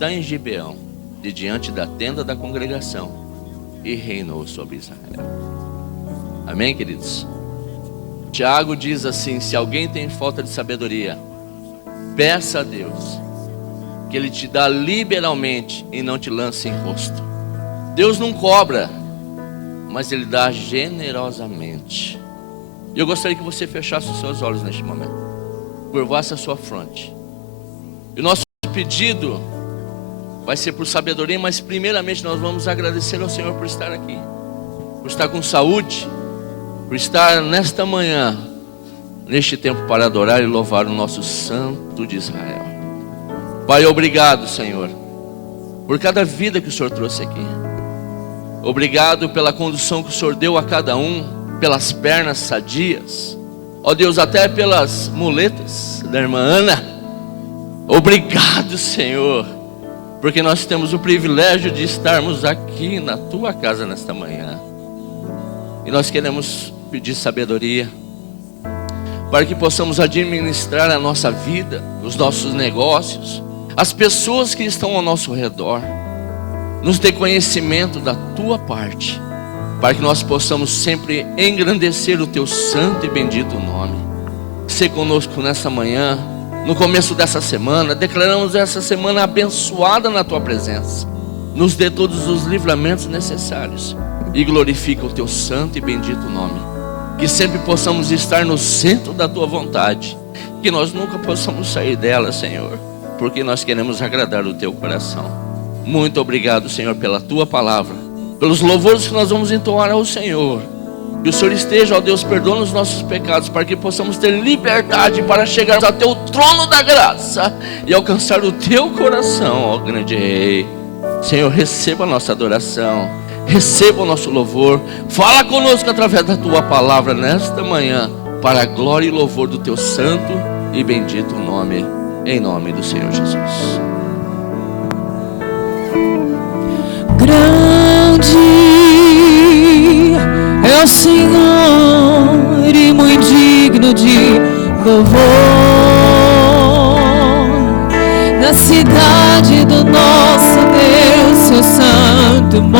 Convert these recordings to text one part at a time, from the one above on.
está em Gibeão, de diante da tenda da congregação, e reinou sobre Israel. Amém, queridos? Tiago diz assim: se alguém tem falta de sabedoria, peça a Deus, que Ele te dá liberalmente e não te lança em rosto. Deus não cobra, mas Ele dá generosamente. E eu gostaria que você fechasse os seus olhos neste momento, curvasse a sua fronte. E o nosso pedido vai ser por sabedoria, mas primeiramente nós vamos agradecer ao Senhor por estar aqui, por estar com saúde, por estar nesta manhã, neste tempo para adorar e louvar o nosso Santo de Israel. Pai, obrigado, Senhor, por cada vida que o Senhor trouxe aqui. Obrigado pela condução que o Senhor deu a cada um, pelas pernas sadias, ó Deus, até pelas muletas da irmã Ana. Obrigado, Senhor, porque nós temos o privilégio de estarmos aqui na Tua casa nesta manhã. E nós queremos pedir sabedoria, para que possamos administrar a nossa vida, os nossos negócios, as pessoas que estão ao nosso redor. Nos dê conhecimento da Tua parte, para que nós possamos sempre engrandecer o Teu santo e bendito nome. Sê conosco nessa manhã, no começo dessa semana. Declaramos essa semana abençoada na Tua presença. Nos dê todos os livramentos necessários e glorifica o Teu santo e bendito nome. Que sempre possamos estar no centro da Tua vontade, que nós nunca possamos sair dela, Senhor, porque nós queremos agradar o Teu coração. Muito obrigado, Senhor, pela Tua palavra, pelos louvores que nós vamos entoar ao Senhor. Que o Senhor esteja, ó Deus, perdoando os nossos pecados, para que possamos ter liberdade para chegarmos até o trono da graça e alcançar o Teu coração, ó grande Rei. Senhor, receba a nossa adoração, receba o nosso louvor. Fala conosco através da Tua palavra nesta manhã, para a glória e louvor do Teu santo e bendito nome, em nome do Senhor Jesus. Grande é o Senhor e muito digno de louvor, na cidade do nosso Deus, seu santo monte.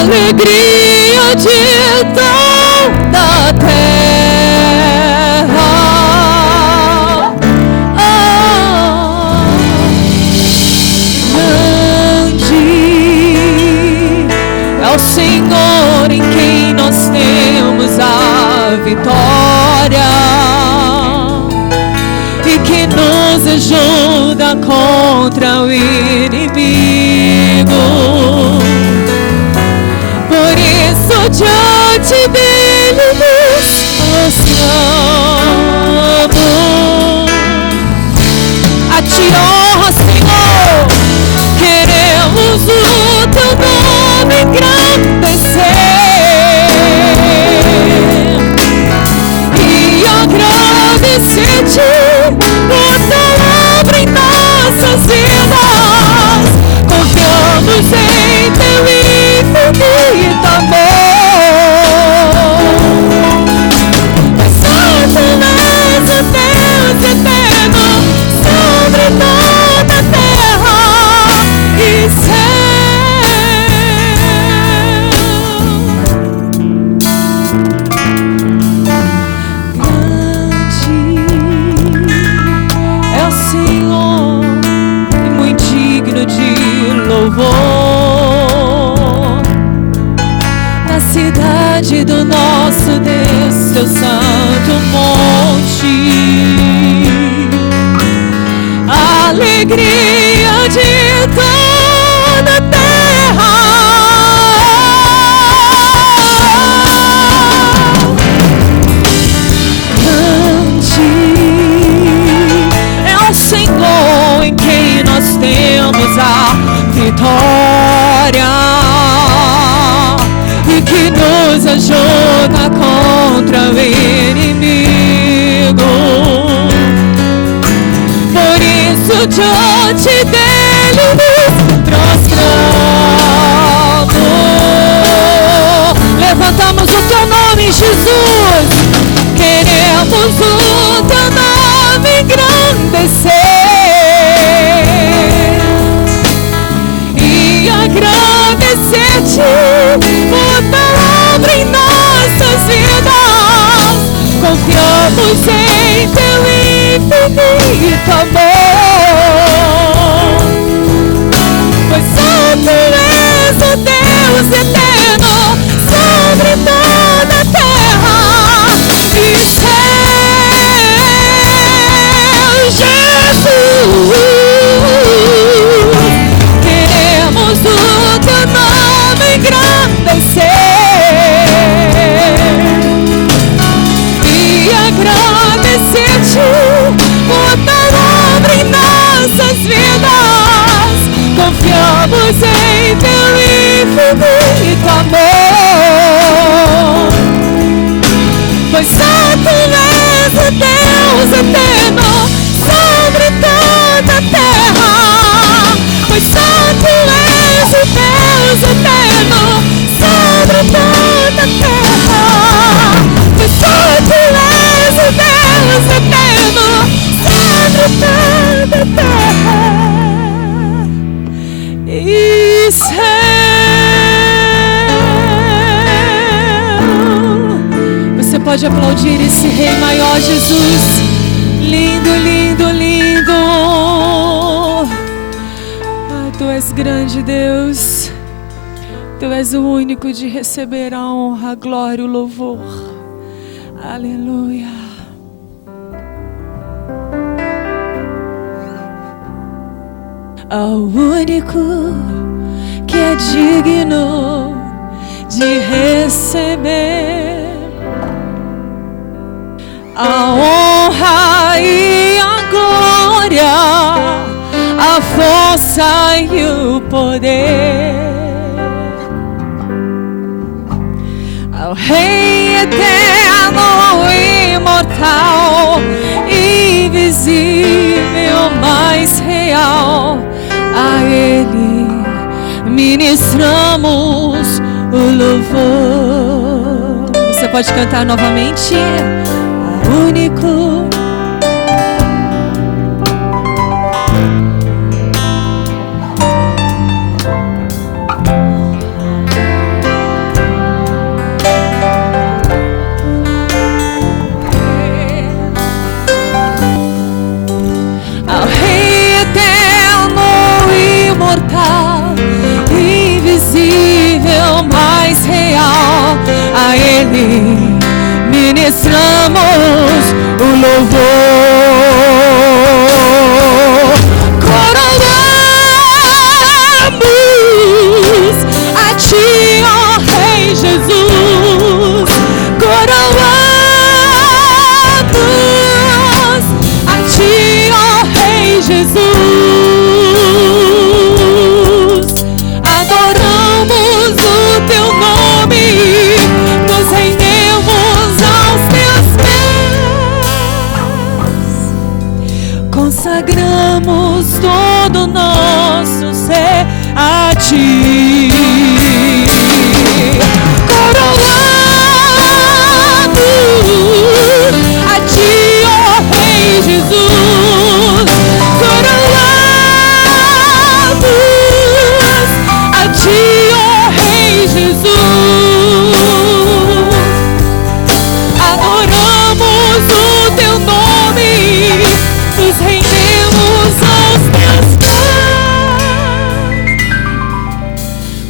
Alegria de toda a terra. O Senhor em quem nós temos a vitória e que nos ajuda contra o inimigo. Por isso diante dele nos prostramos. A Ti honra, Senhor, queremos o Teu nome engrandecer e agradecer-Te por Tua obra em nossas vidas. Confiamos em Teu infinito amor. És santo, és o Deus eterno sobre toda a terra e céu. Na cidade do nosso Deus, seu santo monte. Alegria de toda a terra. Grande é o Senhor em quem nós temos a vitória e que nos ajuda contra o inimigo. Por isso diante dele nos prostramos. Levantamos o Teu nome, Jesus. Queremos o Teu nome grande infinito amor. Pois só tu és o Deus eterno sobre toda a terra e céu, Jesus. Queremos o teu nome engrandecer e agradecer-te por tua obra em nossas vidas. Confiamos em teu infinito amor, pois só tu és o Deus eterno sobre toda a terra. Pois só tu és o Deus eterno sobre toda a terra. Pois só tu és o Deus eterno sobre toda a terra e céu. Você pode aplaudir esse Rei maior, Jesus. Lindo, lindo, lindo. Ah, tu és grande, Deus. Tu és o único de receber a honra, a glória e o louvor. Aleluia. Ao único que é digno de receber a honra e a glória, a força e o poder, ao Rei eterno, imortal, invisível, mais real. A Ele ministramos o louvor. Você pode cantar novamente. Único. Ao Rei eterno, imortal, invisível, mais real. A Ele ministramos o louvor. Coroamos a ti, ó Rei Jesus. Coroamos a ti, ó Rei Jesus. Adoramos o teu nome, nos rendemos aos teus pés, consagramos todo o nosso ser a ti. Coroamos a ti, ó Rei Jesus. Coroamos a ti, ó Rei Jesus. Adoramos o teu nome, nos rendemos aos teus pés,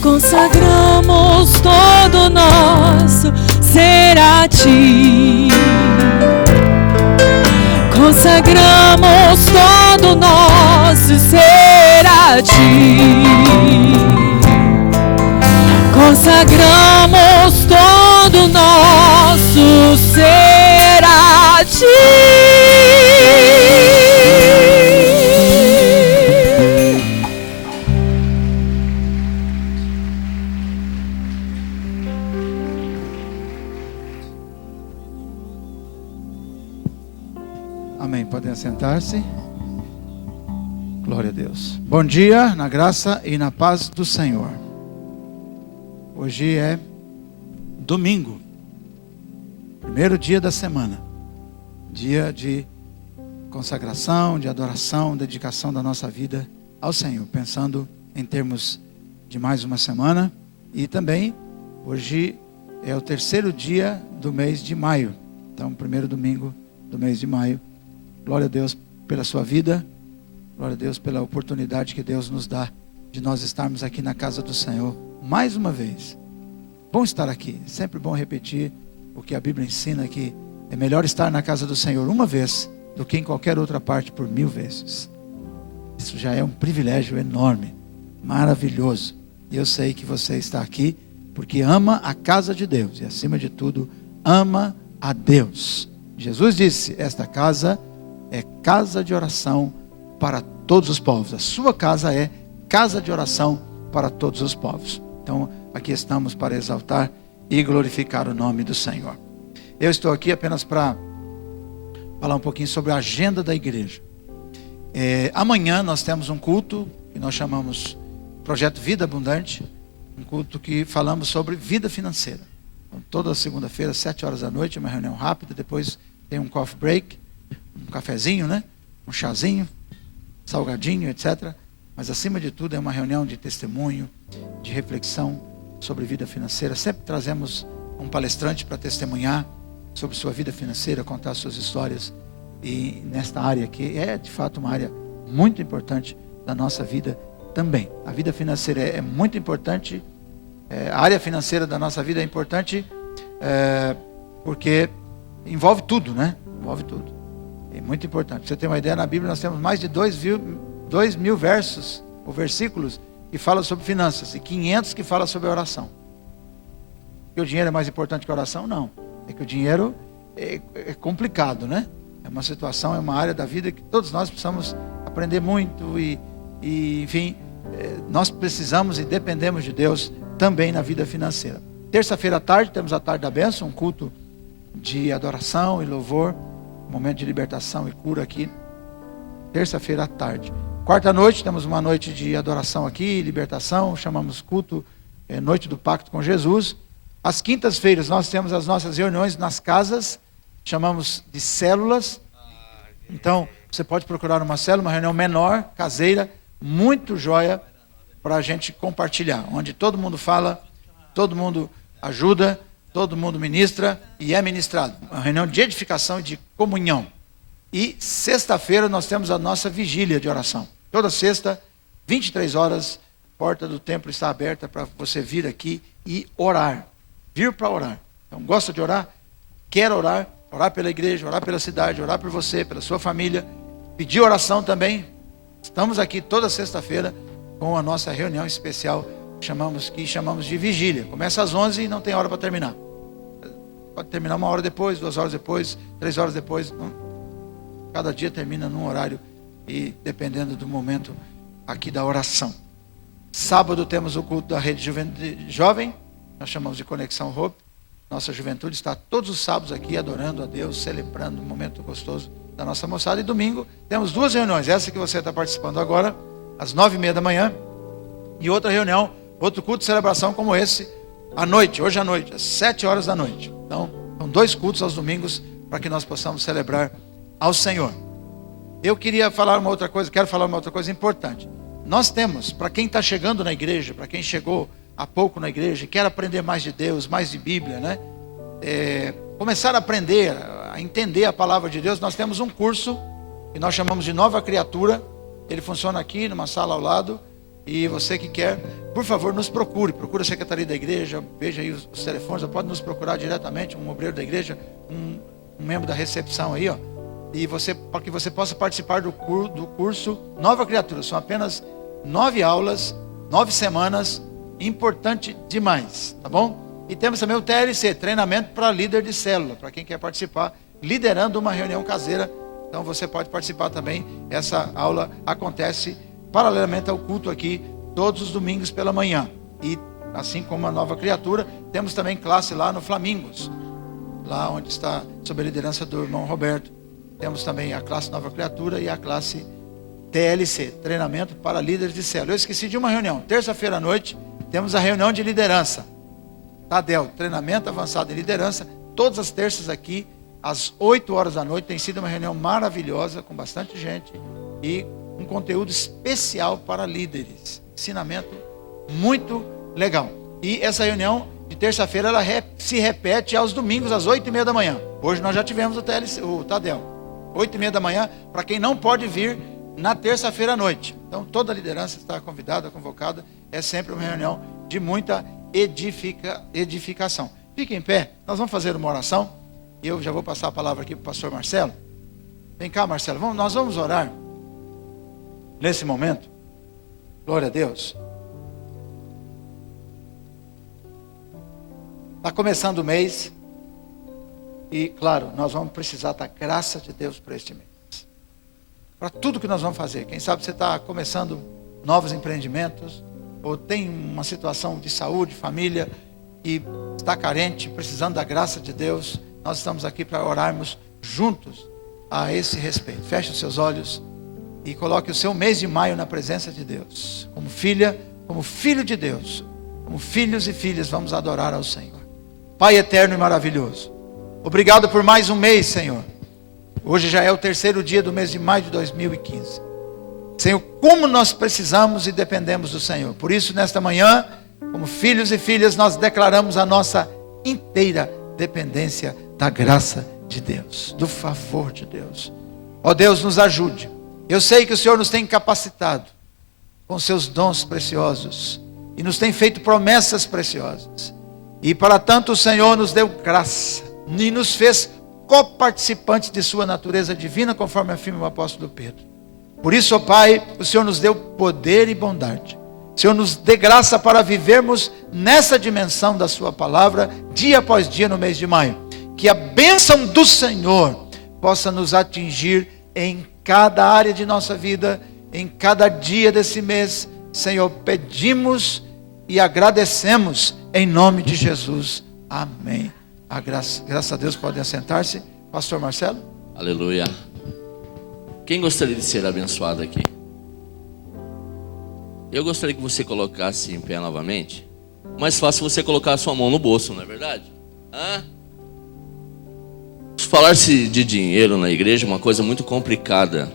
consagramos todo o nosso ser a ti. Consagramos todo o nosso ser a ti. Consagramos todo o nosso ser a ti. Amém. Podem assentar-se. Glória a Deus. Bom dia, na graça e na paz do Senhor. Hoje é domingo, primeiro dia da semana, dia de consagração, de adoração, dedicação da nossa vida ao Senhor, pensando em termos de mais uma semana. E também hoje é o terceiro dia do mês de maio, então primeiro domingo do mês de maio. Glória a Deus pela sua vida. Glória a Deus pela oportunidade que Deus nos dá de nós estarmos aqui na casa do Senhor mais uma vez. Bom estar aqui, sempre bom repetir o que a Bíblia ensina, que é melhor estar na casa do Senhor uma vez do que em qualquer outra parte por 1000 vezes. Isso já é um privilégio enorme, maravilhoso. E eu sei que você está aqui porque ama a casa de Deus e, acima de tudo, ama a Deus. Jesus disse: esta casa é casa de oração para todos os povos. A sua casa é casa de oração para todos os povos. Então, aqui estamos para exaltar e glorificar o nome do Senhor. Eu estou aqui apenas para falar um pouquinho sobre a agenda da igreja. Amanhã nós temos um culto que nós chamamos Projeto Vida Abundante, um culto que falamos sobre vida financeira. Então, toda segunda-feira, 7 horas da noite, uma reunião rápida, depois tem um coffee break, um cafezinho, né? Um chazinho, salgadinho, etc. Mas acima de tudo é uma reunião de testemunho, de reflexão sobre vida financeira. Sempre trazemos um palestrante para testemunhar sobre sua vida financeira, contar suas histórias. E nesta área que é de fato uma área muito importante da nossa vida também. A vida financeira é muito importante. A área financeira da nossa vida é importante porque envolve tudo, né? Envolve tudo. É muito importante. Pra você ter uma ideia, na Bíblia nós temos mais de 2.000 versos ou versículos que falam sobre finanças e 500 que falam sobre oração. Que o dinheiro é mais importante que a oração? Não. É que o dinheiro é complicado, né? É uma situação, é uma área da vida que todos nós precisamos aprender muito e enfim, nós precisamos e dependemos de Deus também na vida financeira. Terça-feira à tarde temos a Tarde da Bênção, um culto de adoração e louvor, um momento de libertação e cura aqui. Terça-feira à tarde. Quarta noite temos uma noite de adoração aqui, libertação, chamamos culto Noite do Pacto com Jesus. Às quintas-feiras nós temos as nossas reuniões nas casas, chamamos de células. Então, você pode procurar uma célula, uma reunião menor, caseira, muito joia, para a gente compartilhar, onde todo mundo fala, todo mundo ajuda, todo mundo ministra e é ministrado. Uma reunião de edificação e de comunhão. E sexta-feira nós temos a nossa vigília de oração. Toda sexta, 23 horas, a porta do templo está aberta para você vir aqui e orar. Vir para orar. Então, gosta de orar? Quer orar? Orar pela igreja, orar pela cidade, orar por você, pela sua família. Pedir oração também. Estamos aqui toda sexta-feira com a nossa reunião especial que chamamos de vigília. Começa às 11 e não tem hora para terminar. Pode terminar 1 hora depois, 2 horas depois, 3 horas depois. Cada dia termina num horário e dependendo do momento aqui da oração. Sábado temos o culto da rede jovem. Nós chamamos de Conexão Hope. Nossa juventude está todos os sábados aqui adorando a Deus, celebrando um momento gostoso da nossa moçada. E domingo temos 2 reuniões. Essa que você está participando agora, às 9h30 da manhã. E outra reunião, outro culto de celebração como esse, à noite, hoje à noite, às 7 horas da noite. Então, são 2 cultos aos domingos para que nós possamos celebrar ao Senhor. Eu quero falar uma outra coisa importante. Nós temos, para quem está chegando na igreja, para quem chegou há pouco na igreja e quer aprender mais de Deus, mais de Bíblia, né? Começar a aprender, a entender a palavra de Deus. Nós temos um curso que nós chamamos de Nova Criatura. Ele funciona aqui numa sala ao lado. E você que quer, por favor, nos procure a secretaria da igreja, veja aí os telefones, ou pode nos procurar diretamente, um obreiro da igreja, um membro da recepção aí, ó. E para que você possa participar do curso Nova Criatura. São apenas 9 aulas, 9 semanas, importante demais, tá bom? E temos também o TLC, treinamento para líder de célula, para quem quer participar, liderando uma reunião caseira. Então você pode participar também. Essa aula acontece paralelamente ao culto aqui, todos os domingos pela manhã. E assim como a Nova Criatura, temos também classe lá no Flamingos, lá onde está sob a liderança do irmão Roberto. Temos também a classe Nova Criatura e a classe TLC, treinamento para líderes de célula. Eu esqueci de uma reunião. Terça-feira à noite, temos a reunião de liderança. Tadel, treinamento avançado em liderança, todas as terças aqui, às 8 horas da noite. Tem sido uma reunião maravilhosa, com bastante gente e um conteúdo especial para líderes. Ensinamento muito legal. E essa reunião de terça-feira, ela se repete aos domingos, às 8h30 da manhã. Hoje nós já tivemos o Tadel. 8h30 da manhã, para quem não pode vir na terça-feira à noite. Então toda a liderança está convidada, convocada. É sempre uma reunião de muita edificação. Fique em pé, nós vamos fazer uma oração. E eu já vou passar a palavra aqui para o pastor Marcelo. Vem cá, Marcelo, nós vamos orar nesse momento. Glória a Deus. Está começando o mês. E claro, nós vamos precisar da graça de Deus para este mês. Para tudo que nós vamos fazer. Quem sabe você está começando novos empreendimentos, ou tem uma situação de saúde, família, e está carente, precisando da graça de Deus. Nós estamos aqui para orarmos juntos a esse respeito. Feche os seus olhos e coloque o seu mês de maio na presença de Deus. Como filha, como filho de Deus, como filhos e filhas, vamos adorar ao Senhor. Pai eterno e maravilhoso, obrigado por mais um mês, Senhor. Hoje já é o 3º dia do mês de maio de 2015. Senhor, como nós precisamos e dependemos do Senhor. Por isso, nesta manhã, como filhos e filhas, nós declaramos a nossa inteira dependência da graça de Deus, do favor de Deus. Ó Deus, nos ajude. Eu sei que o Senhor nos tem capacitado com seus dons preciosos e nos tem feito promessas preciosas. E para tanto o Senhor nos deu graça e nos fez coparticipantes de sua natureza divina, conforme afirma o apóstolo Pedro. Por isso, ó Pai, o Senhor nos deu poder e bondade. O Senhor nos dê graça para vivermos nessa dimensão da sua palavra, dia após dia no mês de maio. Que a bênção do Senhor possa nos atingir em cada área de nossa vida, em cada dia desse mês. Senhor, pedimos e agradecemos em nome de Jesus. Amém. Graças a Deus, podem assentar-se. Pastor Marcelo. Aleluia. Quem gostaria de ser abençoado aqui? Eu gostaria que você colocasse em pé novamente. Mais fácil você colocar a sua mão no bolso, não é verdade? Falar-se de dinheiro na igreja é uma coisa muito complicada.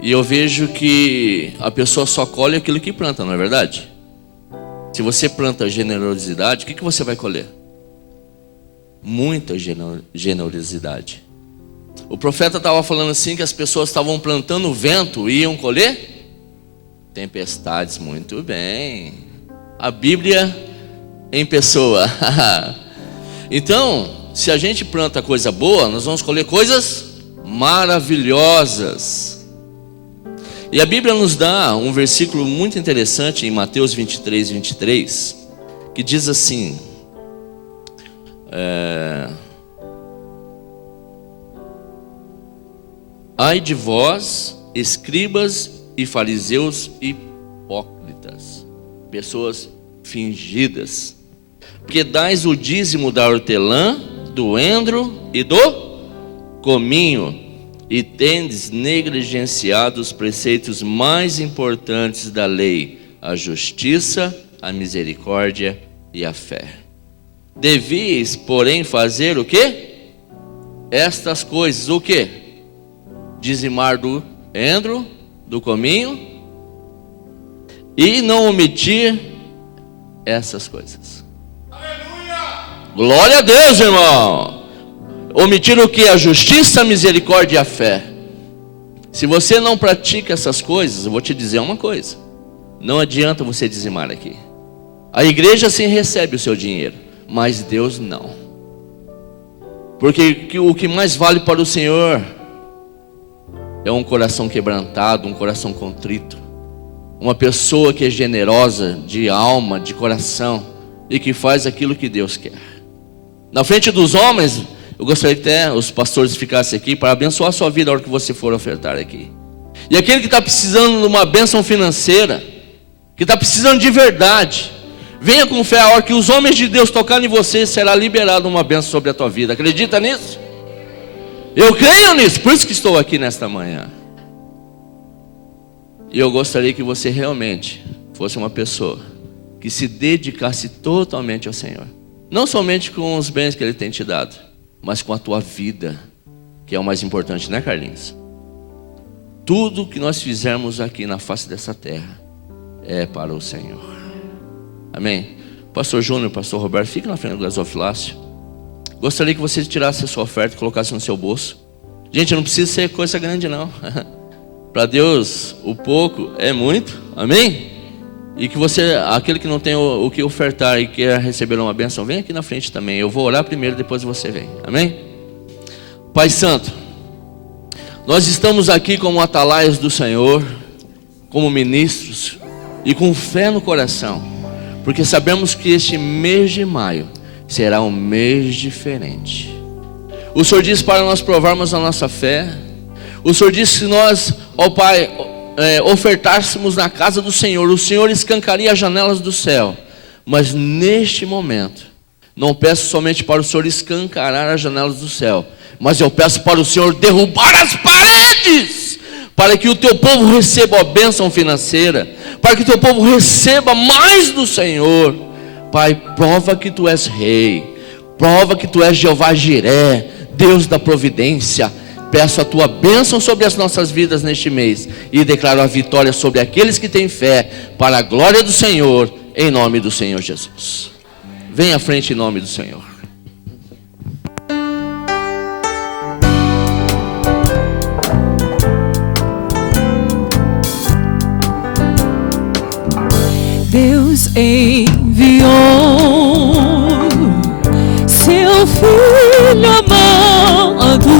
E eu vejo que a pessoa só colhe aquilo que planta, não é verdade? Se você planta generosidade, o que você vai colher? Muita generosidade. O profeta estava falando assim que as pessoas estavam plantando vento e iam colher tempestades. Muito bem. A Bíblia em pessoa. Então, se a gente planta coisa boa, nós vamos colher coisas maravilhosas. E a Bíblia nos dá um versículo muito interessante em Mateus 23, 23, que diz assim: ai de vós, escribas e fariseus hipócritas, pessoas fingidas, porque dais o dízimo da hortelã, do endro e do cominho, e tendes negligenciado os preceitos mais importantes da lei, a justiça, a misericórdia e a fé. Devíeis, porém, fazer o quê? Estas coisas, o quê? Dizimar do endro, do cominho, e não omitir essas coisas. Aleluia! Glória a Deus, irmão. Omitir o que? A justiça, a misericórdia e a fé. Se você não pratica essas coisas, eu vou te dizer uma coisa: não adianta você dizimar aqui. A igreja sim recebe o seu dinheiro, mas Deus não. Porque o que mais vale para o Senhor é um coração quebrantado, um coração contrito, uma pessoa que é generosa de alma, de coração, e que faz aquilo que Deus quer. Na frente dos homens, eu gostaria que até os pastores ficassem aqui para abençoar a sua vida na hora que você for ofertar aqui. E aquele que está precisando de uma bênção financeira, que está precisando de verdade, venha com fé. A hora que os homens de Deus tocarem em você, será liberada uma bênção sobre a tua vida. Acredita nisso? Eu creio nisso, por isso que estou aqui nesta manhã. E eu gostaria que você realmente fosse uma pessoa que se dedicasse totalmente ao Senhor. Não somente com os bens que Ele tem te dado, mas com a tua vida, que é o mais importante, né, Carlinhos? Tudo que nós fizermos aqui na face dessa terra é para o Senhor. Amém? Pastor Júnior, Pastor Roberto, fique na frente do gasofilácio. Gostaria que você tirasse a sua oferta e colocasse no seu bolso. Gente, não precisa ser coisa grande não. Para Deus, o pouco é muito. Amém? E que você, aquele que não tem o que ofertar e quer receber uma bênção, vem aqui na frente também. Eu vou orar primeiro, depois você vem. Amém? Pai Santo, nós estamos aqui como atalaias do Senhor, como ministros e com fé no coração, porque sabemos que este mês de maio será um mês diferente. O Senhor diz para nós provarmos a nossa fé. O Senhor disse que nós, ó Pai, ofertássemos na casa do Senhor, o Senhor escancaria as janelas do céu. Mas neste momento, não peço somente para o Senhor escancarar as janelas do céu, mas eu peço para o Senhor derrubar as paredes, para que o teu povo receba a bênção financeira, para que o teu povo receba mais do Senhor. Pai, prova que tu és rei, prova que tu és Jeová Jiré, Deus da providência. Peço a tua bênção sobre as nossas vidas neste mês e declaro a vitória sobre aqueles que têm fé, para a glória do Senhor, em nome do Senhor Jesus. Vem à frente em nome do Senhor. Deus enviou seu Filho amado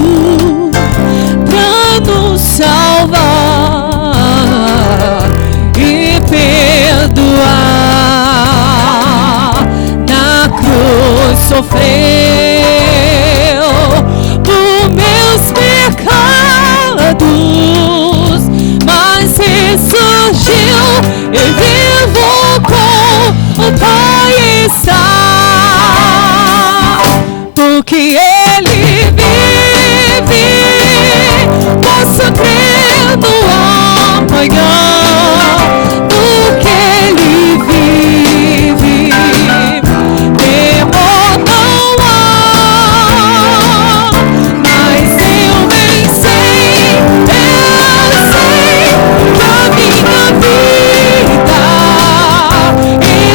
para nos salvar e perdoar. Na cruz sofreu por meus pecados, mas ressurgiu e vivo com o Pai está, porque Ele vive, posso crer no amanhã, porque Ele vive, temor não há, mas eu bem sei que a minha vida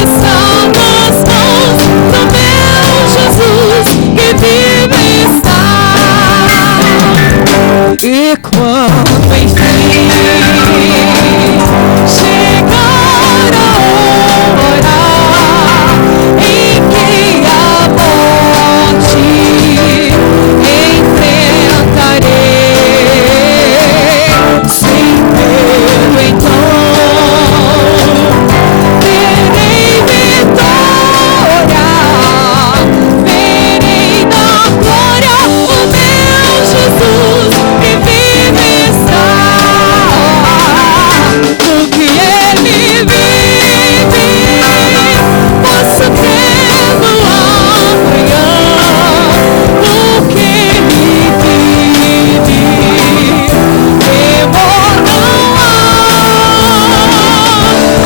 está nas mãos do meu Jesus, que vive está. E quando enfim chegar a hora em que a morte enfrentarei, sem medo então terei vitória, verei na glória o meu Jesus que vive está, porque Ele vive, posso crer no amanhã, porque Ele vive, temor não há,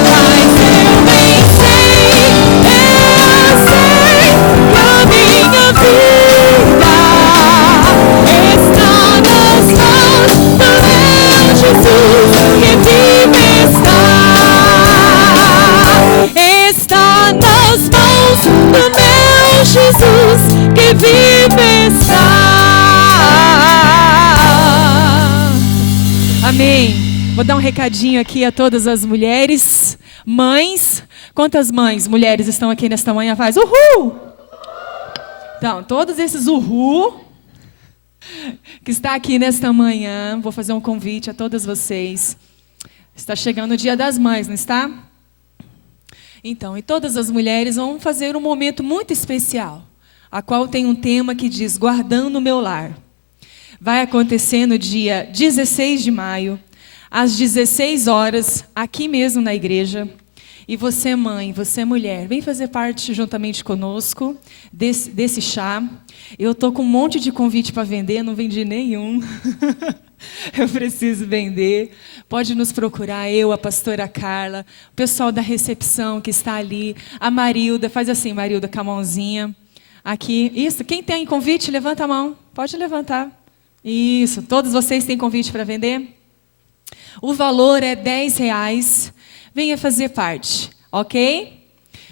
mas eu bem sei que a minha vida está nas mãos do meu Jesus, que vive está, nas mãos do meu Jesus, que vive está. Amém. Vou dar um recadinho aqui a todas as mulheres, mães. Quantas mães, mulheres estão aqui nesta manhã? Faz uhul! Então, todos esses uhul que está aqui nesta manhã, vou fazer um convite a todas vocês. Está chegando o Dia das Mães, não está? Então, e todas as mulheres vão fazer um momento muito especial, a qual tem um tema que diz Guardando o Meu Lar. Vai acontecer no dia 16 de maio, às 16 horas, aqui mesmo na igreja. E você, mãe, você, mulher, vem fazer parte juntamente conosco desse chá. Eu estou com um monte de convite para vender, não vendi nenhum. Eu preciso vender. Pode nos procurar, eu, a pastora Carla, o pessoal da recepção que está ali, a Marilda. Faz assim, Marilda, com a mãozinha. Aqui. Isso, quem tem convite, levanta a mão. Pode levantar. Isso, todos vocês têm convite para vender? O valor é R$10. Venha fazer parte, ok?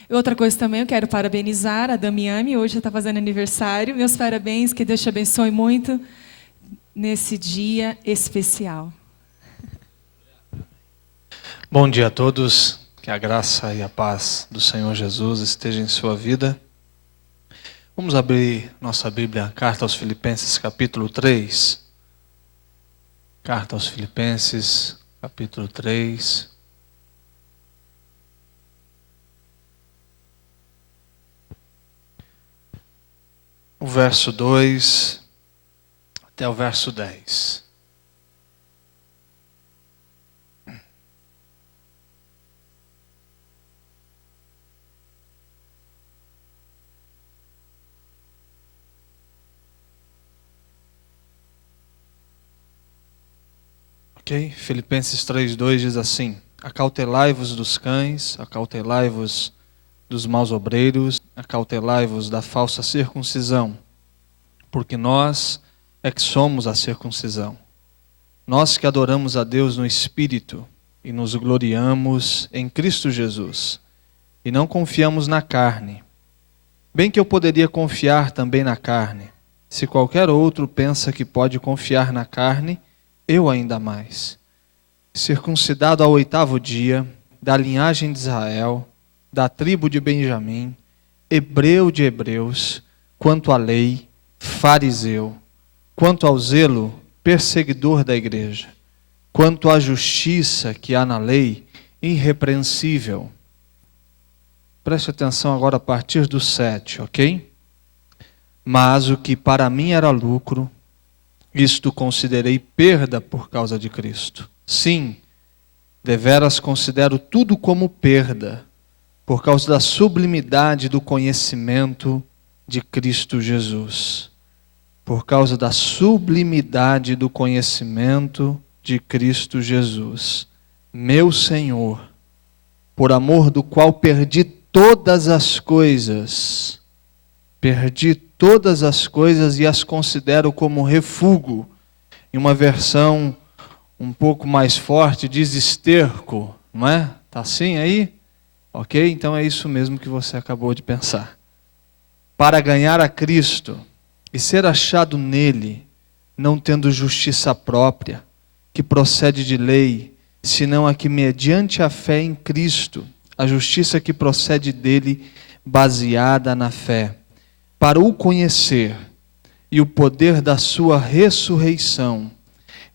Outra coisa também, eu quero parabenizar a Damiane, hoje está fazendo aniversário. Meus parabéns, que Deus te abençoe muito. nesse dia especial. Bom dia a todos, que a graça e a paz do Senhor Jesus esteja em sua vida. Vamos abrir nossa Bíblia, Carta aos Filipenses, capítulo 3. Carta aos Filipenses, capítulo 3. O verso 2 até o verso 10. Ok? Filipenses 3:2 diz assim: acautelai-vos dos cães, acautelai-vos dos maus obreiros, acautelai-vos da falsa circuncisão, porque nós é que somos a circuncisão. Nós que adoramos a Deus no Espírito e nos gloriamos em Cristo Jesus, e não confiamos na carne. Bem que eu poderia confiar também na carne. Se qualquer outro pensa que pode confiar na carne, eu ainda mais. Circuncidado ao 8º dia, da linhagem de Israel, da tribo de Benjamim, hebreu de hebreus, quanto à lei, fariseu, quanto ao zelo, perseguidor da igreja, quanto à justiça que há na lei, irrepreensível. Preste atenção agora a partir do 7, ok? Mas o que para mim era lucro, isto considerei perda por causa de Cristo. Sim, deveras considero tudo como perda, por causa da sublimidade do conhecimento de Cristo Jesus. Por causa da sublimidade do conhecimento de Cristo Jesus, meu Senhor, por amor do qual perdi todas as coisas. Perdi todas as coisas e as considero como refúgio. Em uma versão um pouco mais forte, diz esterco, não é? Está assim aí? Ok? Então é isso mesmo que você acabou de pensar. Para ganhar a Cristo e ser achado nele, não tendo justiça própria, que procede de lei, senão a que mediante a fé em Cristo, a justiça que procede dele, baseada na fé, para o conhecer e o poder da sua ressurreição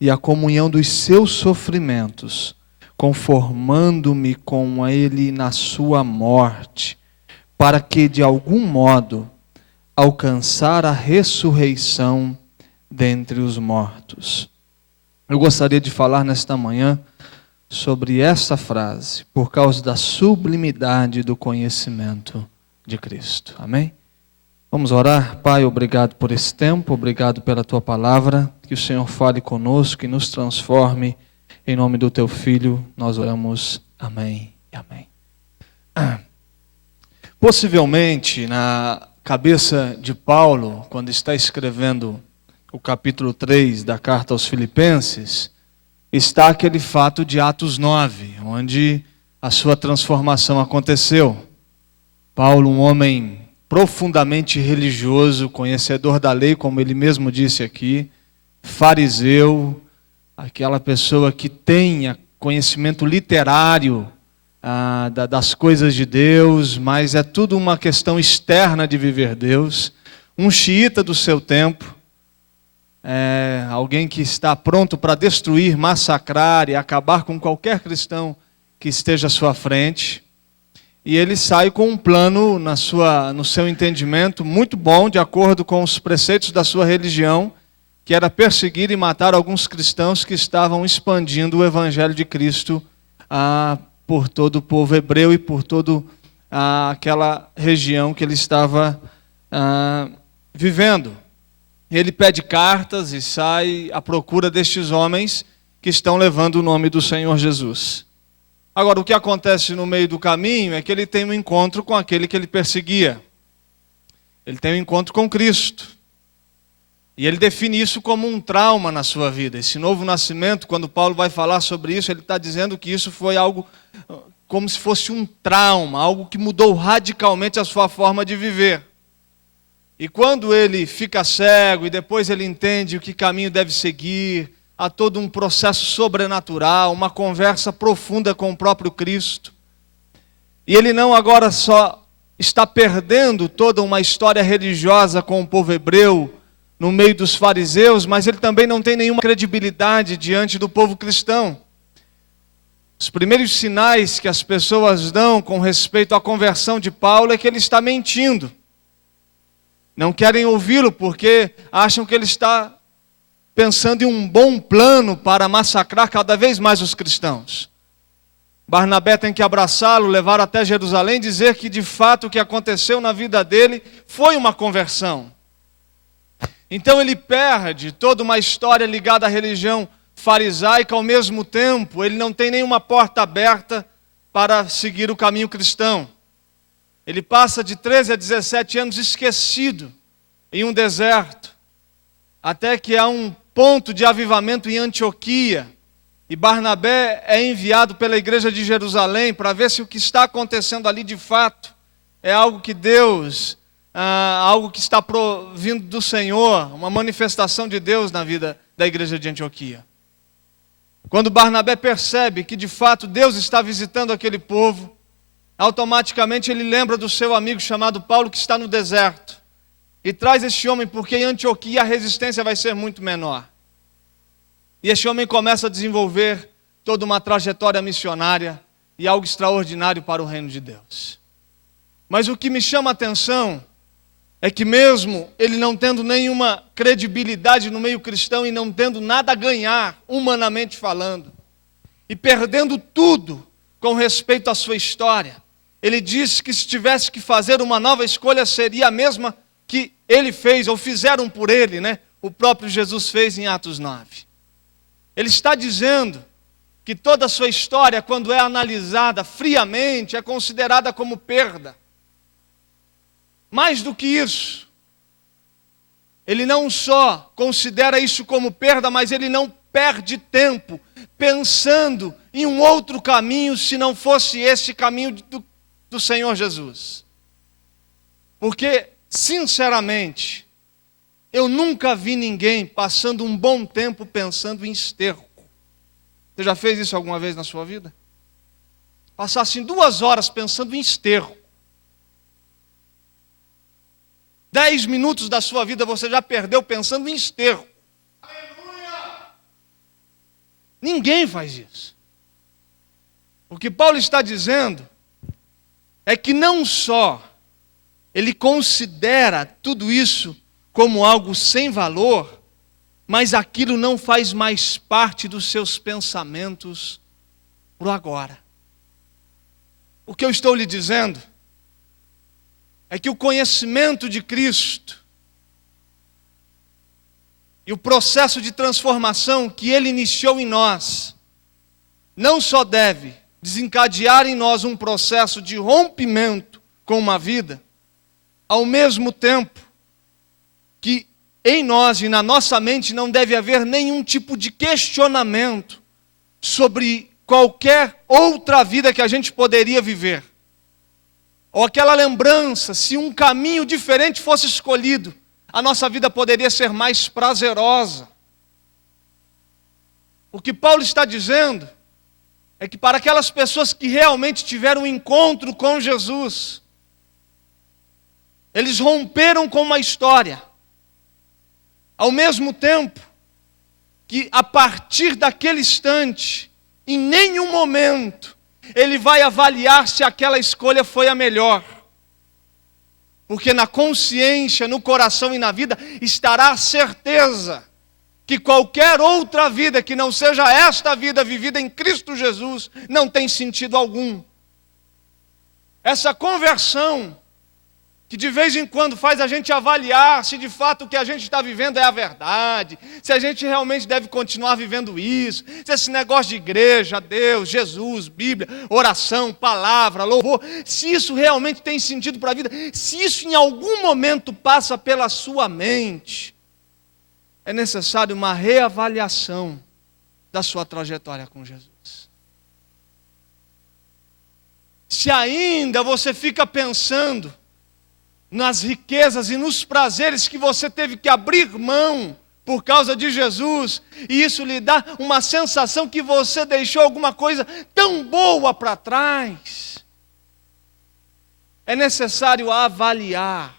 e a comunhão dos seus sofrimentos, conformando-me com ele na sua morte, para que de algum modo alcançar a ressurreição dentre os mortos. Eu gostaria de falar nesta manhã sobre essa frase, por causa da sublimidade do conhecimento de Cristo. Amém? Vamos orar. Pai, obrigado por esse tempo, obrigado pela Tua palavra, que o Senhor fale conosco e nos transforme. Em nome do Teu Filho, nós oramos. Amém e amém. Possivelmente, na cabeça de Paulo, quando está escrevendo o capítulo 3 da carta aos Filipenses, está aquele fato de Atos 9, onde a sua transformação aconteceu. Paulo, um homem profundamente religioso, conhecedor da lei, como ele mesmo disse aqui, fariseu, aquela pessoa que tenha conhecimento literário das coisas de Deus, mas é tudo uma questão externa de viver Deus, um xiita do seu tempo, alguém que está pronto para destruir, massacrar e acabar com qualquer cristão que esteja à sua frente. E ele sai com um plano no seu entendimento muito bom, de acordo com os preceitos da sua religião, que era perseguir e matar alguns cristãos que estavam expandindo o evangelho de Cristo por todo o povo hebreu e por toda aquela região que ele estava vivendo. Ele pede cartas e sai à procura destes homens que estão levando o nome do Senhor Jesus. Agora, o que acontece no meio do caminho é que ele tem um encontro com aquele que ele perseguia. Ele tem um encontro com Cristo. E ele define isso como um trauma na sua vida. Esse novo nascimento, quando Paulo vai falar sobre isso, ele está dizendo que isso foi algo como se fosse um trauma, algo que mudou radicalmente a sua forma de viver. E quando ele fica cego e depois ele entende o que caminho deve seguir, há todo um processo sobrenatural, uma conversa profunda com o próprio Cristo. E ele não agora só está perdendo toda uma história religiosa com o povo hebreu, no meio dos fariseus, mas ele também não tem nenhuma credibilidade diante do povo cristão. Os primeiros sinais que as pessoas dão com respeito à conversão de Paulo é que ele está mentindo. Não querem ouvi-lo porque acham que ele está pensando em um bom plano para massacrar cada vez mais os cristãos. Barnabé tem que abraçá-lo, levar até Jerusalém e dizer que de fato o que aconteceu na vida dele foi uma conversão. Então ele perde toda uma história ligada à religião farisaica, ao mesmo tempo ele não tem nenhuma porta aberta para seguir o caminho cristão. Ele passa de 13 a 17 anos esquecido em um deserto, até que há um ponto de avivamento em Antioquia, e Barnabé é enviado pela igreja de Jerusalém para ver se o que está acontecendo ali de fato é algo que Deus, algo que está vindo do Senhor, uma manifestação de Deus na vida da igreja de Antioquia. Quando Barnabé percebe que de fato Deus está visitando aquele povo, automaticamente ele lembra do seu amigo chamado Paulo que está no deserto e traz este homem porque em Antioquia a resistência vai ser muito menor. E este homem começa a desenvolver toda uma trajetória missionária e algo extraordinário para o reino de Deus. Mas o que me chama a atenção é que mesmo ele não tendo nenhuma credibilidade no meio cristão e não tendo nada a ganhar, humanamente falando, e perdendo tudo com respeito à sua história, ele disse que se tivesse que fazer uma nova escolha seria a mesma que ele fez, ou fizeram por ele, né? O próprio Jesus fez em Atos 9. Ele está dizendo que toda a sua história, quando é analisada friamente, é considerada como perda. Mais do que isso, ele não só considera isso como perda, mas ele não perde tempo pensando em um outro caminho, se não fosse esse caminho do Senhor Jesus. Porque, sinceramente, eu nunca vi ninguém passando um bom tempo pensando em esterco. Você já fez isso alguma vez na sua vida? Passar assim 2 horas pensando em esterco. 10 minutos da sua vida você já perdeu pensando em esterco. Aleluia! Ninguém faz isso. O que Paulo está dizendo é que não só ele considera tudo isso como algo sem valor, mas aquilo não faz mais parte dos seus pensamentos por agora. O que eu estou lhe dizendo é que o conhecimento de Cristo e o processo de transformação que Ele iniciou em nós, não só deve desencadear em nós um processo de rompimento com uma vida, ao mesmo tempo que em nós e na nossa mente não deve haver nenhum tipo de questionamento sobre qualquer outra vida que a gente poderia viver. Ou aquela lembrança, se um caminho diferente fosse escolhido, a nossa vida poderia ser mais prazerosa. O que Paulo está dizendo é que para aquelas pessoas que realmente tiveram um encontro com Jesus, eles romperam com uma história. Ao mesmo tempo que a partir daquele instante, em nenhum momento, ele vai avaliar se aquela escolha foi a melhor. Porque na consciência, no coração e na vida, estará a certeza que qualquer outra vida que não seja esta vida vivida em Cristo Jesus, não tem sentido algum. Essa conversão, que de vez em quando faz a gente avaliar se de fato o que a gente está vivendo é a verdade, se a gente realmente deve continuar vivendo isso, se esse negócio de igreja, Deus, Jesus, Bíblia, oração, palavra, louvor, se isso realmente tem sentido para a vida, se isso em algum momento passa pela sua mente, é necessário uma reavaliação da sua trajetória com Jesus. Se ainda você fica pensando nas riquezas e nos prazeres que você teve que abrir mão por causa de Jesus, e isso lhe dá uma sensação que você deixou alguma coisa tão boa para trás. É necessário avaliar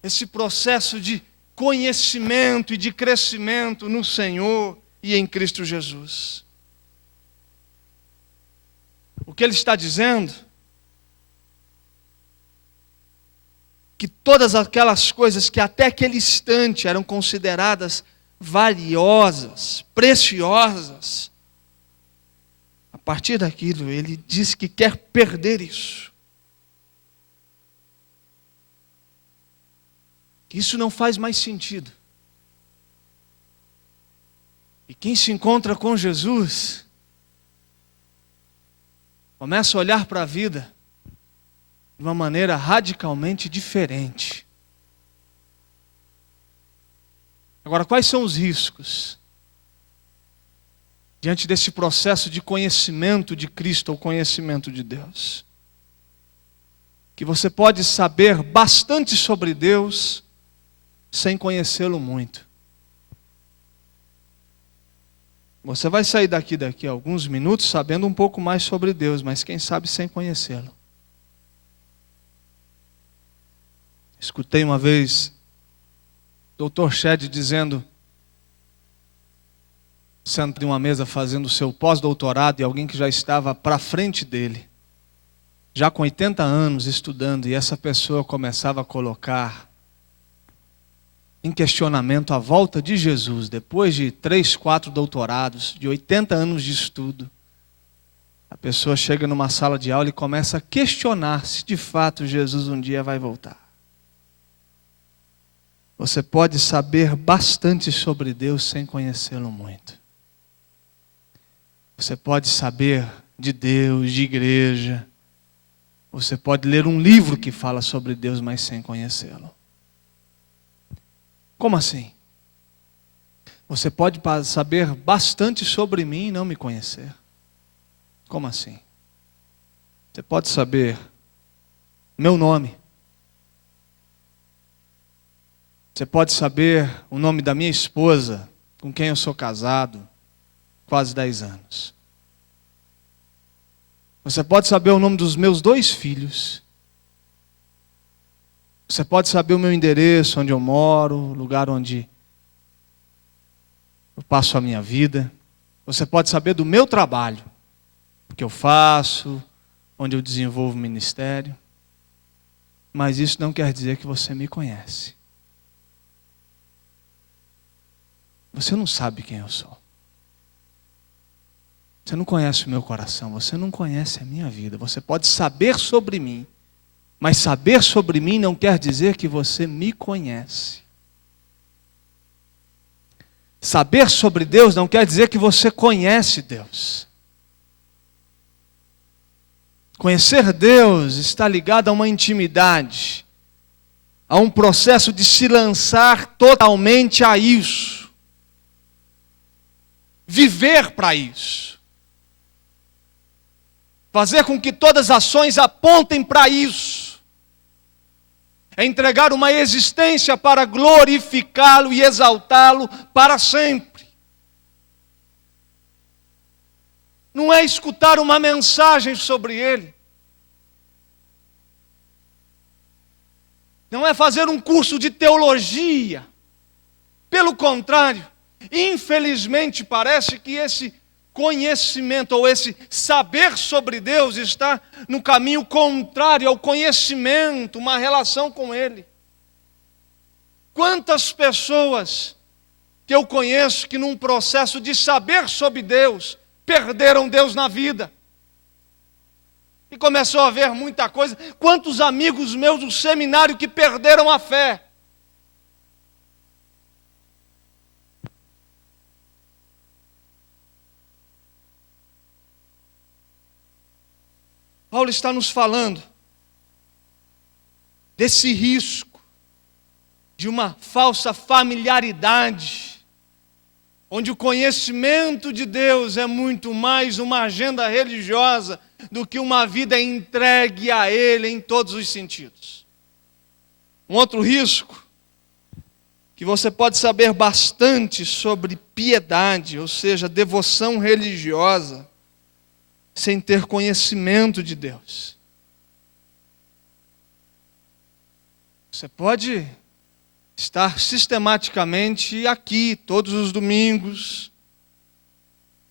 esse processo de conhecimento e de crescimento no Senhor e em Cristo Jesus. O que ele está dizendo? Que todas aquelas coisas que até aquele instante eram consideradas valiosas, preciosas, a partir daquilo ele diz que quer perder isso. Que isso não faz mais sentido. E quem se encontra com Jesus começa a olhar para a vida de uma maneira radicalmente diferente. Agora, quais são os riscos diante desse processo de conhecimento de Cristo ou conhecimento de Deus? Que você pode saber bastante sobre Deus sem conhecê-lo muito. Você vai sair daqui a alguns minutos sabendo um pouco mais sobre Deus, mas quem sabe sem conhecê-lo. Escutei uma vez o Dr. Shedd dizendo, sentado em uma mesa fazendo o seu pós-doutorado, e alguém que já estava para frente dele, já com 80 anos estudando, e essa pessoa começava a colocar em questionamento a volta de Jesus, depois de 3, 4 doutorados, de 80 anos de estudo. A pessoa chega numa sala de aula e começa a questionar se de fato Jesus um dia vai voltar. Você pode saber bastante sobre Deus sem conhecê-lo muito. Você pode saber de Deus, de igreja. Você pode ler um livro que fala sobre Deus, mas sem conhecê-lo. Como assim? Você pode saber bastante sobre mim e não me conhecer. Como assim? Você pode saber meu nome. Você pode saber o nome da minha esposa, com quem eu sou casado, quase 10 anos. Você pode saber o nome dos meus 2 filhos. Você pode saber o meu endereço, onde eu moro, o lugar onde eu passo a minha vida. Você pode saber do meu trabalho, o que eu faço, onde eu desenvolvo o ministério. Mas isso não quer dizer que você me conhece. Você não sabe quem eu sou. Você não conhece o meu coração, você não conhece a minha vida. Você pode saber sobre mim, mas saber sobre mim não quer dizer que você me conhece. Saber sobre Deus não quer dizer que você conhece Deus. Conhecer Deus está ligado a uma intimidade, a um processo de se lançar totalmente a isso. Viver para isso. Fazer com que todas as ações apontem para isso. É entregar uma existência para glorificá-lo e exaltá-lo para sempre. Não é escutar uma mensagem sobre Ele. Não é fazer um curso de teologia. Pelo contrário, infelizmente parece que esse conhecimento ou esse saber sobre Deus está no caminho contrário ao conhecimento, uma relação com Ele. Quantas pessoas que eu conheço que num processo de saber sobre Deus, perderam Deus na vida. E começou a ver muita coisa. Quantos amigos meus do seminário que perderam a fé. Paulo está nos falando desse risco de uma falsa familiaridade onde o conhecimento de Deus é muito mais uma agenda religiosa do que uma vida entregue a Ele em todos os sentidos. Um outro risco, que você pode saber bastante sobre piedade, ou seja, devoção religiosa, sem ter conhecimento de Deus. Você pode estar sistematicamente aqui todos os domingos.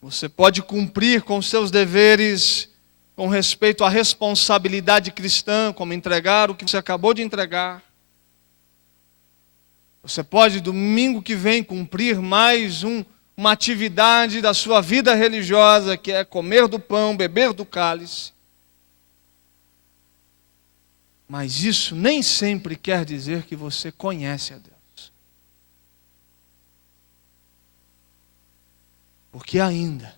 Você pode cumprir com seus deveres com respeito à responsabilidade cristã, como entregar o que você acabou de entregar. Você pode, domingo que vem, cumprir mais uma atividade da sua vida religiosa, que é comer do pão, beber do cálice. Mas isso nem sempre quer dizer que você conhece a Deus. Porque ainda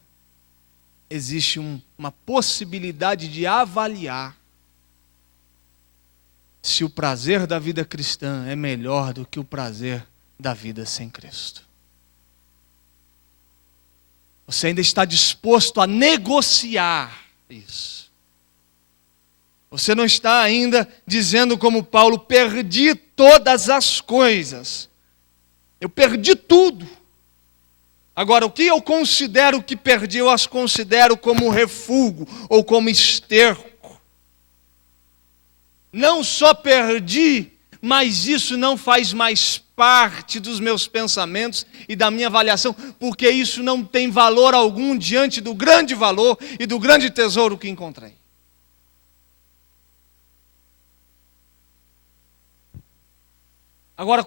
existe uma possibilidade de avaliar se o prazer da vida cristã é melhor do que o prazer da vida sem Cristo. Você ainda está disposto a negociar isso. Você não está ainda dizendo como Paulo, perdi todas as coisas. Eu perdi tudo. Agora, o que eu considero que perdi, eu as considero como refúgio ou como esterco. Não só perdi, mas isso não faz mais parte dos meus pensamentos e da minha avaliação, porque isso não tem valor algum diante do grande valor e do grande tesouro que encontrei. Agora,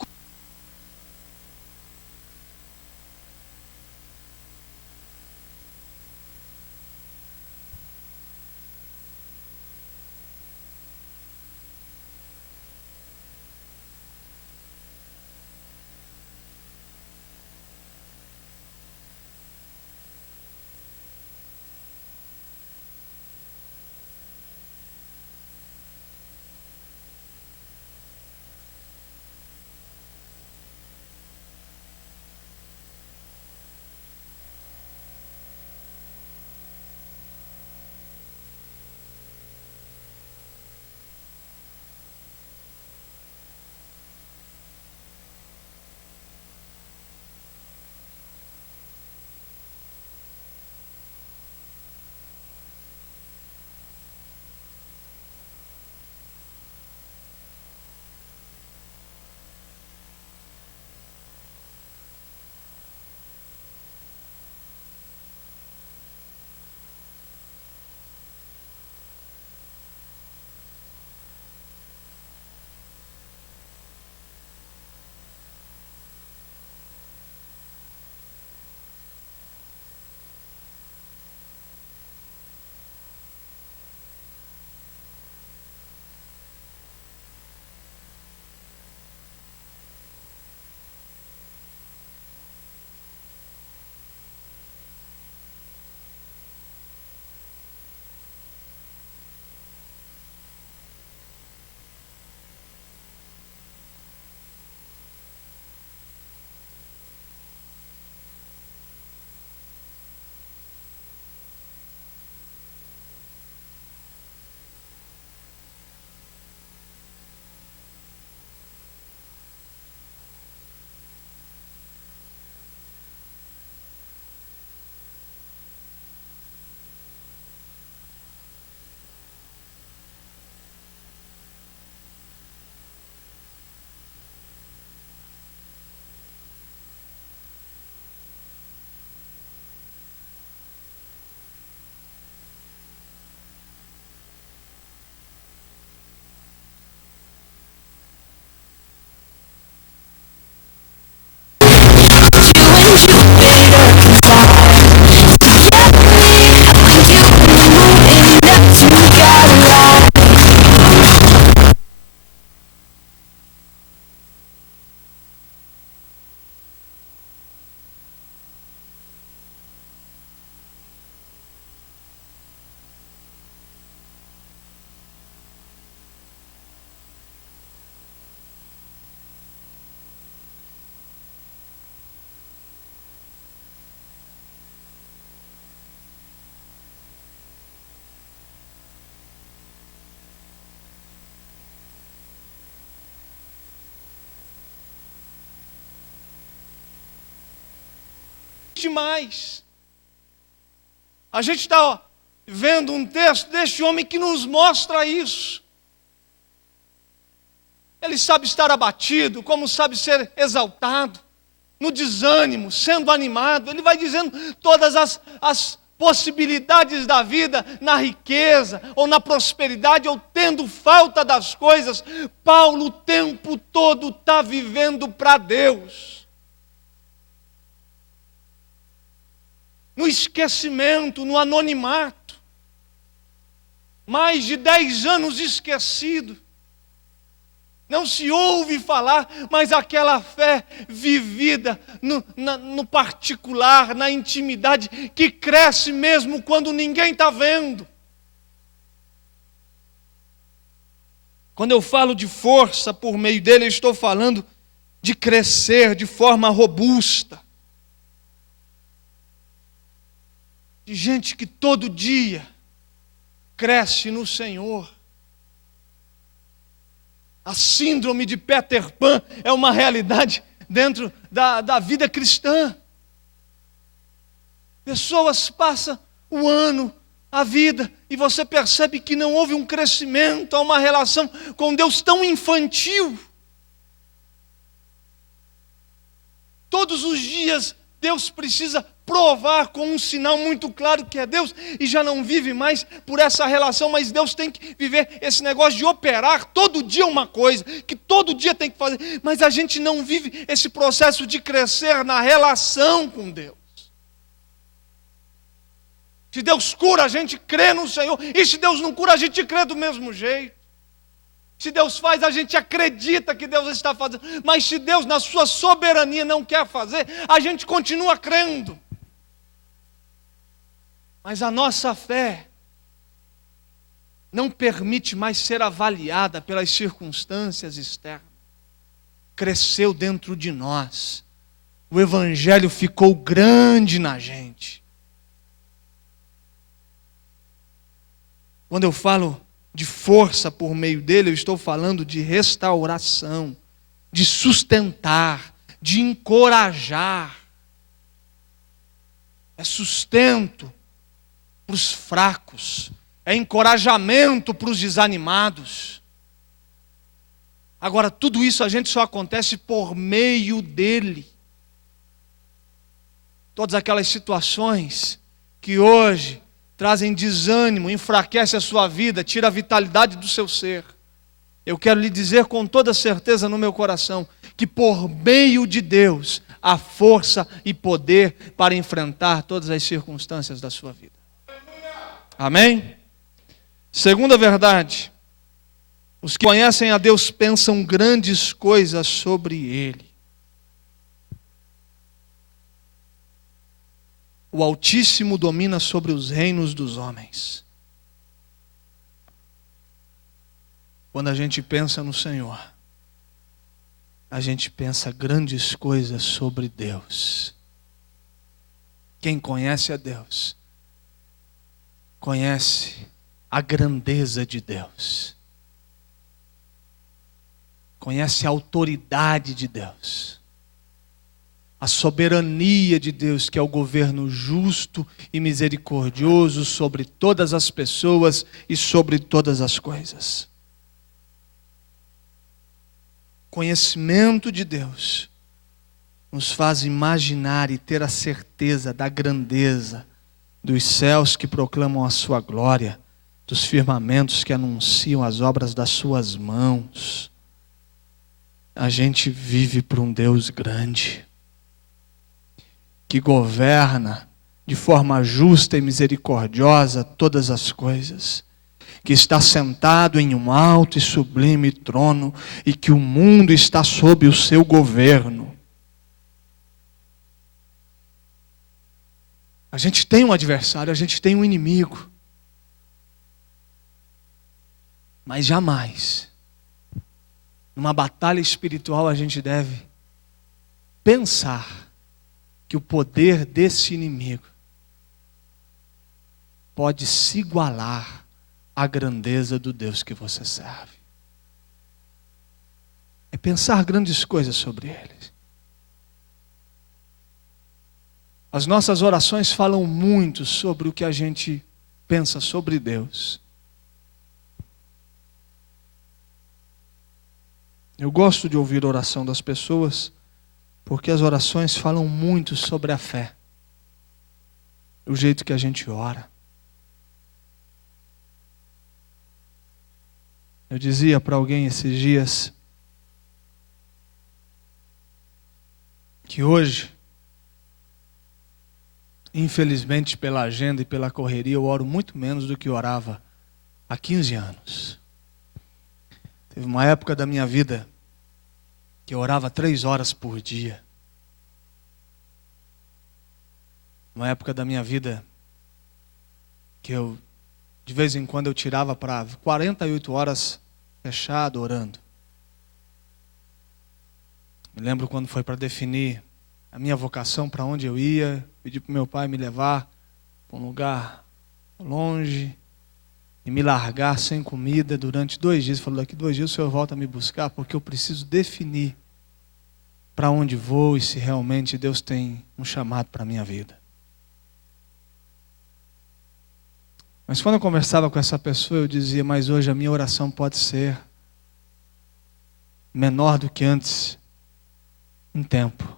mais. A gente está vendo um texto deste homem que nos mostra isso. Ele sabe estar abatido, como sabe ser exaltado, no desânimo, sendo animado. Ele vai dizendo todas as possibilidades da vida, na riqueza, ou na prosperidade, ou tendo falta das coisas. Paulo o tempo todo está vivendo para Deus. No esquecimento, no anonimato. Mais de 10 anos esquecido. Não se ouve falar, mas aquela fé vivida no particular, na intimidade, que cresce mesmo quando ninguém está vendo. Quando eu falo de força por meio dele, eu estou falando de crescer de forma robusta. De gente que todo dia cresce no Senhor. A síndrome de Peter Pan é uma realidade dentro da vida cristã. Pessoas passam o ano, a vida, e você percebe que não houve um crescimento, há uma relação com Deus tão infantil. Todos os dias Deus precisa provar com um sinal muito claro que é Deus, e já não vive mais por essa relação, mas Deus tem que viver esse negócio de operar todo dia uma coisa, que todo dia tem que fazer, mas a gente não vive esse processo de crescer na relação com Deus. Se Deus cura, a gente crê no Senhor, e se Deus não cura, a gente crê do mesmo jeito. Se Deus faz, a gente acredita que Deus está fazendo, mas se Deus na sua soberania não quer fazer, a gente continua crendo. Mas a nossa fé não permite mais ser avaliada pelas circunstâncias externas. Cresceu dentro de nós. O Evangelho ficou grande na gente. Quando eu falo de força por meio dele, eu estou falando de restauração, de sustentar, de encorajar. É sustento para os fracos, é encorajamento para os desanimados. Agora, tudo isso a gente só acontece por meio dele. Todas aquelas situações que hoje trazem desânimo, enfraquecem a sua vida, tira a vitalidade do seu ser. Eu quero lhe dizer com toda certeza no meu coração, que por meio de Deus, há força e poder para enfrentar todas as circunstâncias da sua vida. Amém? Segunda verdade, os que conhecem a Deus pensam grandes coisas sobre Ele. O Altíssimo domina sobre os reinos dos homens. Quando a gente pensa no Senhor, a gente pensa grandes coisas sobre Deus. Quem conhece a Deus, conhece a grandeza de Deus. Conhece a autoridade de Deus. A soberania de Deus, que é o governo justo e misericordioso sobre todas as pessoas e sobre todas as coisas. Conhecimento de Deus nos faz imaginar e ter a certeza da grandeza dos céus que proclamam a sua glória, dos firmamentos que anunciam as obras das suas mãos. A gente vive para um Deus grande, que governa de forma justa e misericordiosa todas as coisas, que está sentado em um alto e sublime trono, e que o mundo está sob o seu governo. A gente tem um adversário, a gente tem um inimigo, mas jamais, numa batalha espiritual, a gente deve pensar que o poder desse inimigo pode se igualar à grandeza do Deus que você serve. É pensar grandes coisas sobre ele. As nossas orações falam muito sobre o que a gente pensa sobre Deus. Eu gosto de ouvir a oração das pessoas, porque as orações falam muito sobre a fé. O jeito que a gente ora. Eu dizia para alguém esses dias que hoje, infelizmente pela agenda e pela correria, eu oro muito menos do que orava há 15 anos. Teve uma época da minha vida que eu orava 3 horas por dia. Uma época da minha vida que eu, de vez em quando, eu tirava para 48 horas fechado, orando. Me lembro quando foi para definir a minha vocação, para onde eu ia, pedi para o meu pai me levar para um lugar longe e me largar sem comida durante 2 dias. Falou, daqui 2 dias o senhor volta a me buscar, porque eu preciso definir para onde vou e se realmente Deus tem um chamado para a minha vida. Mas quando eu conversava com essa pessoa, eu dizia, mas hoje a minha oração pode ser menor do que antes, em tempo.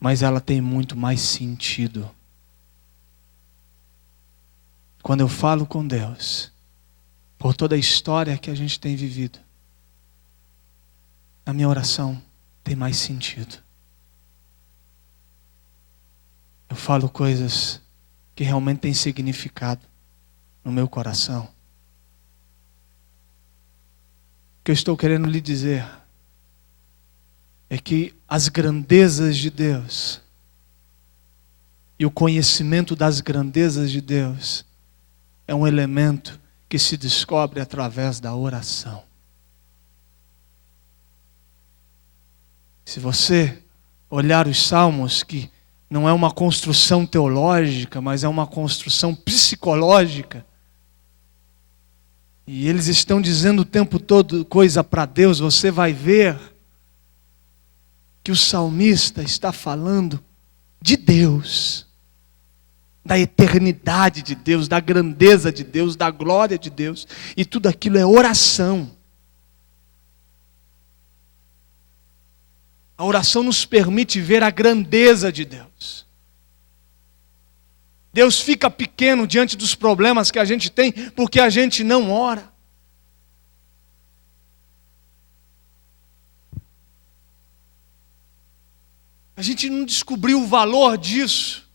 Mas ela tem muito mais sentido. Quando eu falo com Deus, por toda a história que a gente tem vivido, a minha oração tem mais sentido. Eu falo coisas que realmente têm significado no meu coração. O que eu estou querendo lhe dizer é que as grandezas de Deus e o conhecimento das grandezas de Deus é um elemento que se descobre através da oração. Se você olhar os salmos, que não é uma construção teológica, mas é uma construção psicológica, e eles estão dizendo o tempo todo coisa para Deus, você vai ver que o salmista está falando de Deus, da eternidade de Deus, da grandeza de Deus, da glória de Deus, e tudo aquilo é oração. A oração nos permite ver a grandeza de Deus. Deus fica pequeno diante dos problemas que a gente tem, porque a gente não ora. A gente não descobriu o valor disso.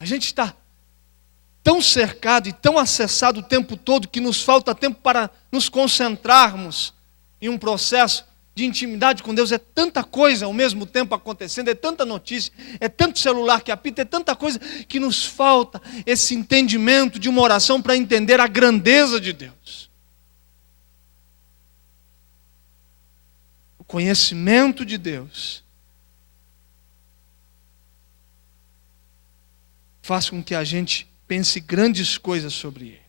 A gente está tão cercado e tão acessado o tempo todo que nos falta tempo para nos concentrarmos em um processo de intimidade com Deus. É tanta coisa ao mesmo tempo acontecendo, é tanta notícia, é tanto celular que apita, é tanta coisa que nos falta esse entendimento de uma oração para entender a grandeza de Deus. O conhecimento de Deus faz com que a gente pense grandes coisas sobre Ele.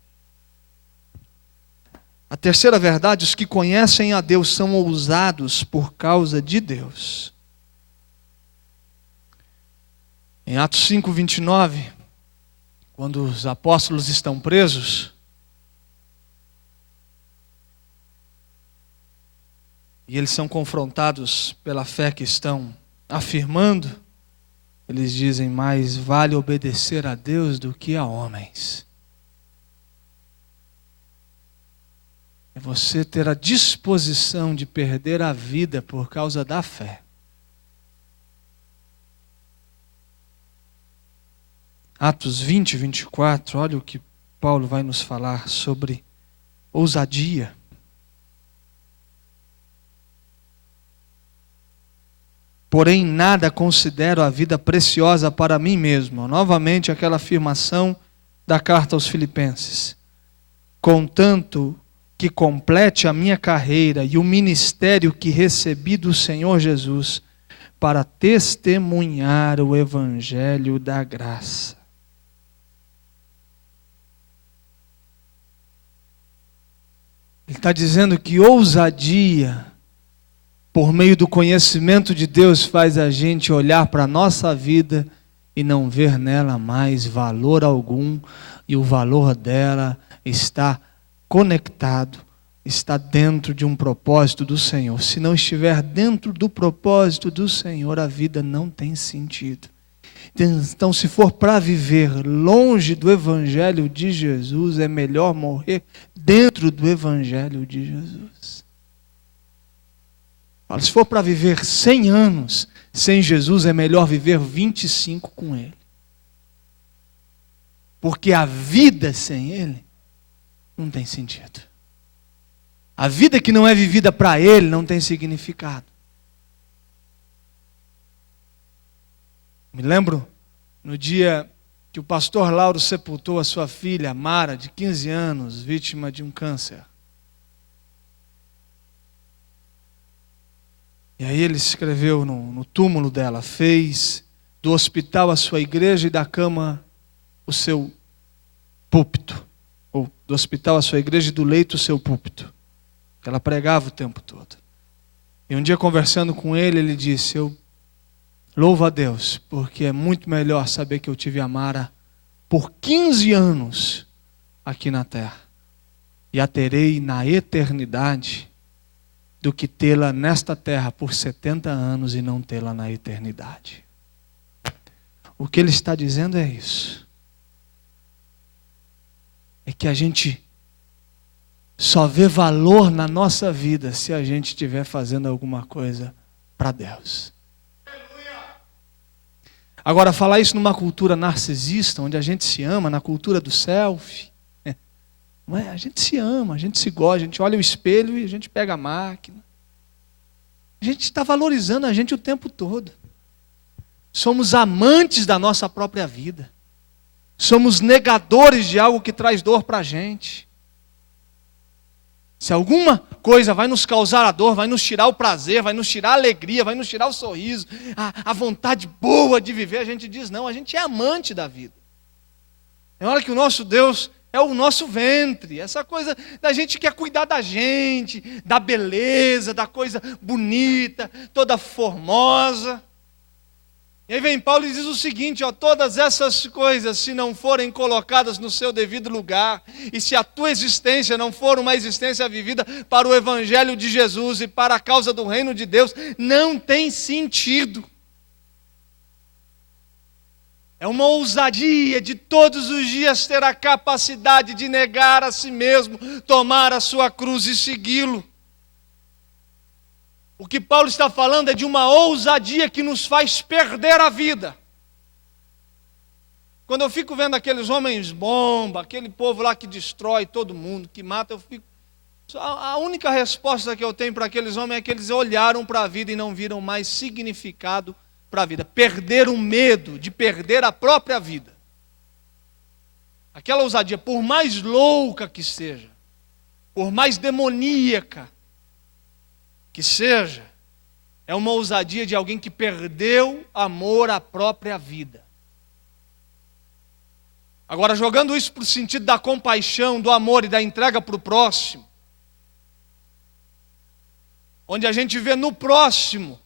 A terceira verdade, os que conhecem a Deus são ousados por causa de Deus. Em Atos 5:29, quando os apóstolos estão presos, e eles são confrontados pela fé que estão afirmando, eles dizem, mais vale obedecer a Deus do que a homens. É você ter a disposição de perder a vida por causa da fé. Atos 20:24, olha o que Paulo vai nos falar sobre ousadia. Porém, nada considero a vida preciosa para mim mesmo. Novamente, aquela afirmação da carta aos Filipenses. Contanto que complete a minha carreira e o ministério que recebi do Senhor Jesus para testemunhar o evangelho da graça. Ele está dizendo que ousadia por meio do conhecimento de Deus, faz a gente olhar para a nossa vida e não ver nela mais valor algum, e o valor dela está conectado, está dentro de um propósito do Senhor. Se não estiver dentro do propósito do Senhor, a vida não tem sentido. Então, se for para viver longe do Evangelho de Jesus, é melhor morrer dentro do Evangelho de Jesus. Se for para viver 100 anos sem Jesus, é melhor viver 25 com Ele. Porque a vida sem Ele não tem sentido. A vida que não é vivida para Ele não tem significado. Me lembro no dia que o pastor Lauro sepultou a sua filha, Mara, de 15 anos, vítima de um câncer. E aí ele escreveu no túmulo dela, fez do hospital a sua igreja e da cama o seu púlpito. Ou do hospital a sua igreja e do leito o seu púlpito. Que ela pregava o tempo todo. E um dia conversando com ele, ele disse, eu louvo a Deus, porque é muito melhor saber que eu tive a Mara por 15 anos aqui na terra. E a terei na eternidade, do que tê-la nesta terra por 70 anos e não tê-la na eternidade. O que ele está dizendo é isso. É que a gente só vê valor na nossa vida se a gente estiver fazendo alguma coisa para Deus. Agora, falar isso numa cultura narcisista, onde a gente se ama, na cultura do selfie, não é? A gente se ama, a gente se gosta, a gente olha o espelho e a gente pega a máquina. A gente está valorizando a gente o tempo todo. Somos amantes da nossa própria vida. Somos negadores de algo que traz dor para a gente. Se alguma coisa vai nos causar a dor, vai nos tirar o prazer, vai nos tirar a alegria, vai nos tirar o sorriso, a vontade boa de viver, a gente diz não, a gente é amante da vida. É hora que o nosso Deus é o nosso ventre, essa coisa da gente quer cuidar da gente, da beleza, da coisa bonita, toda formosa. E aí vem Paulo e diz o seguinte, todas essas coisas, se não forem colocadas no seu devido lugar, e se a tua existência não for uma existência vivida para o Evangelho de Jesus e para a causa do reino de Deus, não tem sentido. É uma ousadia de todos os dias ter a capacidade de negar a si mesmo, tomar a sua cruz e segui-lo. O que Paulo está falando é de uma ousadia que nos faz perder a vida. Quando eu fico vendo aqueles homens bomba, aquele povo lá que destrói todo mundo, que mata, eu fico... A única resposta que eu tenho para aqueles homens é que eles olharam para a vida e não viram mais significado para a vida. Perderam o medo de perder a própria vida. Aquela ousadia, por mais louca que seja, por mais demoníaca que seja, é uma ousadia de alguém que perdeu amor à própria vida. Agora, jogando isso para o sentido da compaixão, do amor e da entrega para o próximo, onde a gente vê no próximo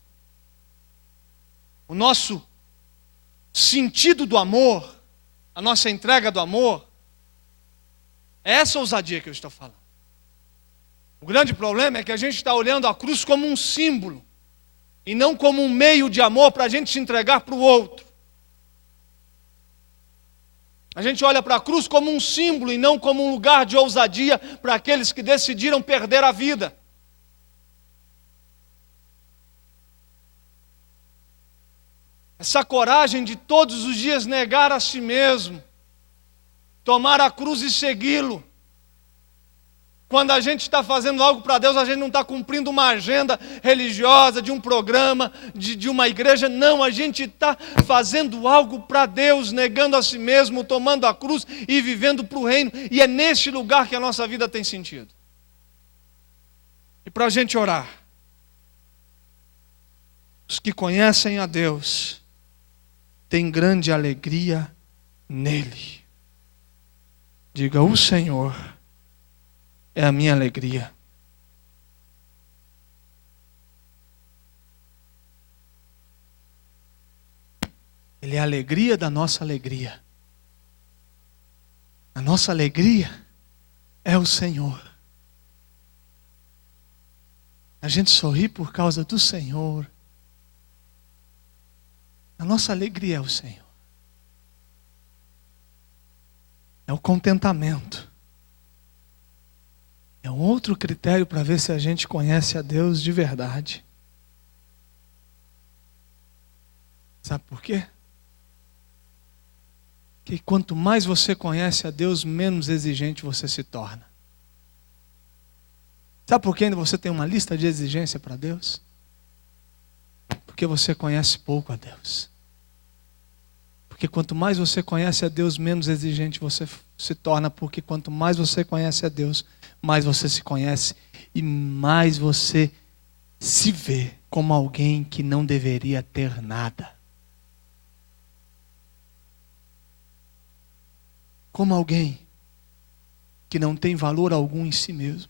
o nosso sentido do amor, a nossa entrega do amor, é essa ousadia que eu estou falando. O grande problema é que a gente está olhando a cruz como um símbolo, e não como um meio de amor para a gente se entregar para o outro. A gente olha para a cruz como um símbolo e não como um lugar de ousadia para aqueles que decidiram perder a vida. Essa coragem de todos os dias negar a si mesmo, tomar a cruz e segui-lo. Quando a gente está fazendo algo para Deus, a gente não está cumprindo uma agenda religiosa, de um programa, de uma igreja. Não, a gente está fazendo algo para Deus, negando a si mesmo, tomando a cruz e vivendo para o reino. E é neste lugar que a nossa vida tem sentido. E para a gente orar, os que conhecem a Deus têm grande alegria nele. Diga, o Senhor é a minha alegria. Ele é a alegria da nossa alegria. A nossa alegria é o Senhor. A gente sorri por causa do Senhor. A nossa alegria é o Senhor. É o contentamento. É um outro critério para ver se a gente conhece a Deus de verdade. Sabe por quê? Que quanto mais você conhece a Deus, menos exigente você se torna. Sabe por que ainda você tem uma lista de exigência para Deus? Porque você conhece pouco a Deus. Porque quanto mais você conhece a Deus, menos exigente você se torna. Porque quanto mais você conhece a Deus, mais você se conhece e mais você se vê como alguém que não deveria ter nada. Como alguém que não tem valor algum em si mesmo,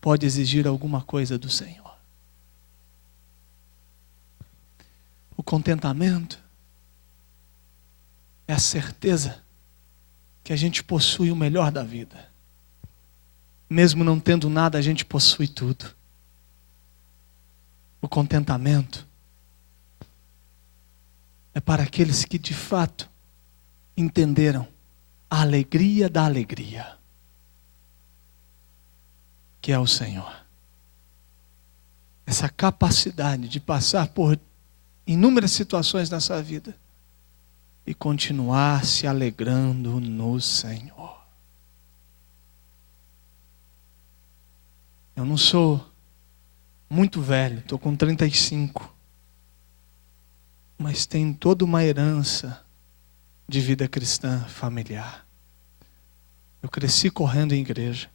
pode exigir alguma coisa do Senhor. O contentamento é a certeza que a gente possui o melhor da vida. Mesmo não tendo nada, a gente possui tudo. O contentamento é para aqueles que de fato entenderam a alegria da alegria, que é o Senhor. Essa capacidade de passar por inúmeras situações nessa vida e continuar se alegrando no Senhor. Eu não sou muito velho, estou com 35, mas tenho toda uma herança de vida cristã familiar. Eu cresci correndo em igreja.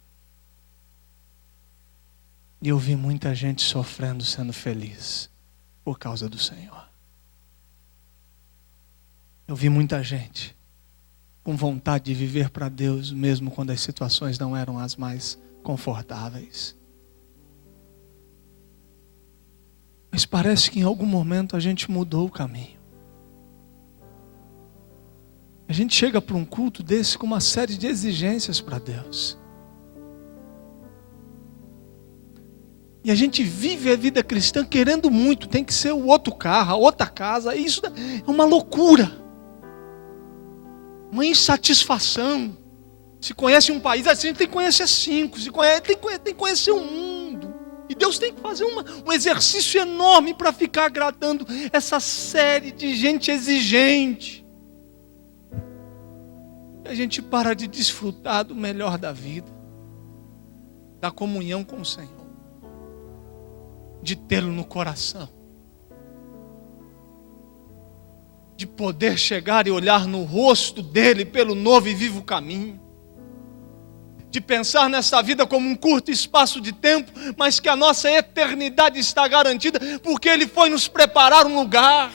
E eu vi muita gente sofrendo, sendo feliz por causa do Senhor. Eu vi muita gente com vontade de viver para Deus, mesmo quando as situações não eram as mais confortáveis. Mas parece que em algum momento a gente mudou o caminho. A gente chega para um culto desse com uma série de exigências para Deus. E a gente vive a vida cristã querendo muito. Tem que ser o outro carro, a outra casa. Isso é uma loucura. Uma insatisfação. Se conhece um país assim, tem que conhecer 5. Tem que conhecer o mundo. E Deus tem que fazer um exercício enorme para ficar agradando essa série de gente exigente. A gente para de desfrutar do melhor da vida, da comunhão com o Senhor, de tê-lo no coração, de poder chegar e olhar no rosto dele pelo novo e vivo caminho, de pensar nessa vida como um curto espaço de tempo, mas que a nossa eternidade está garantida, porque ele foi nos preparar um lugar.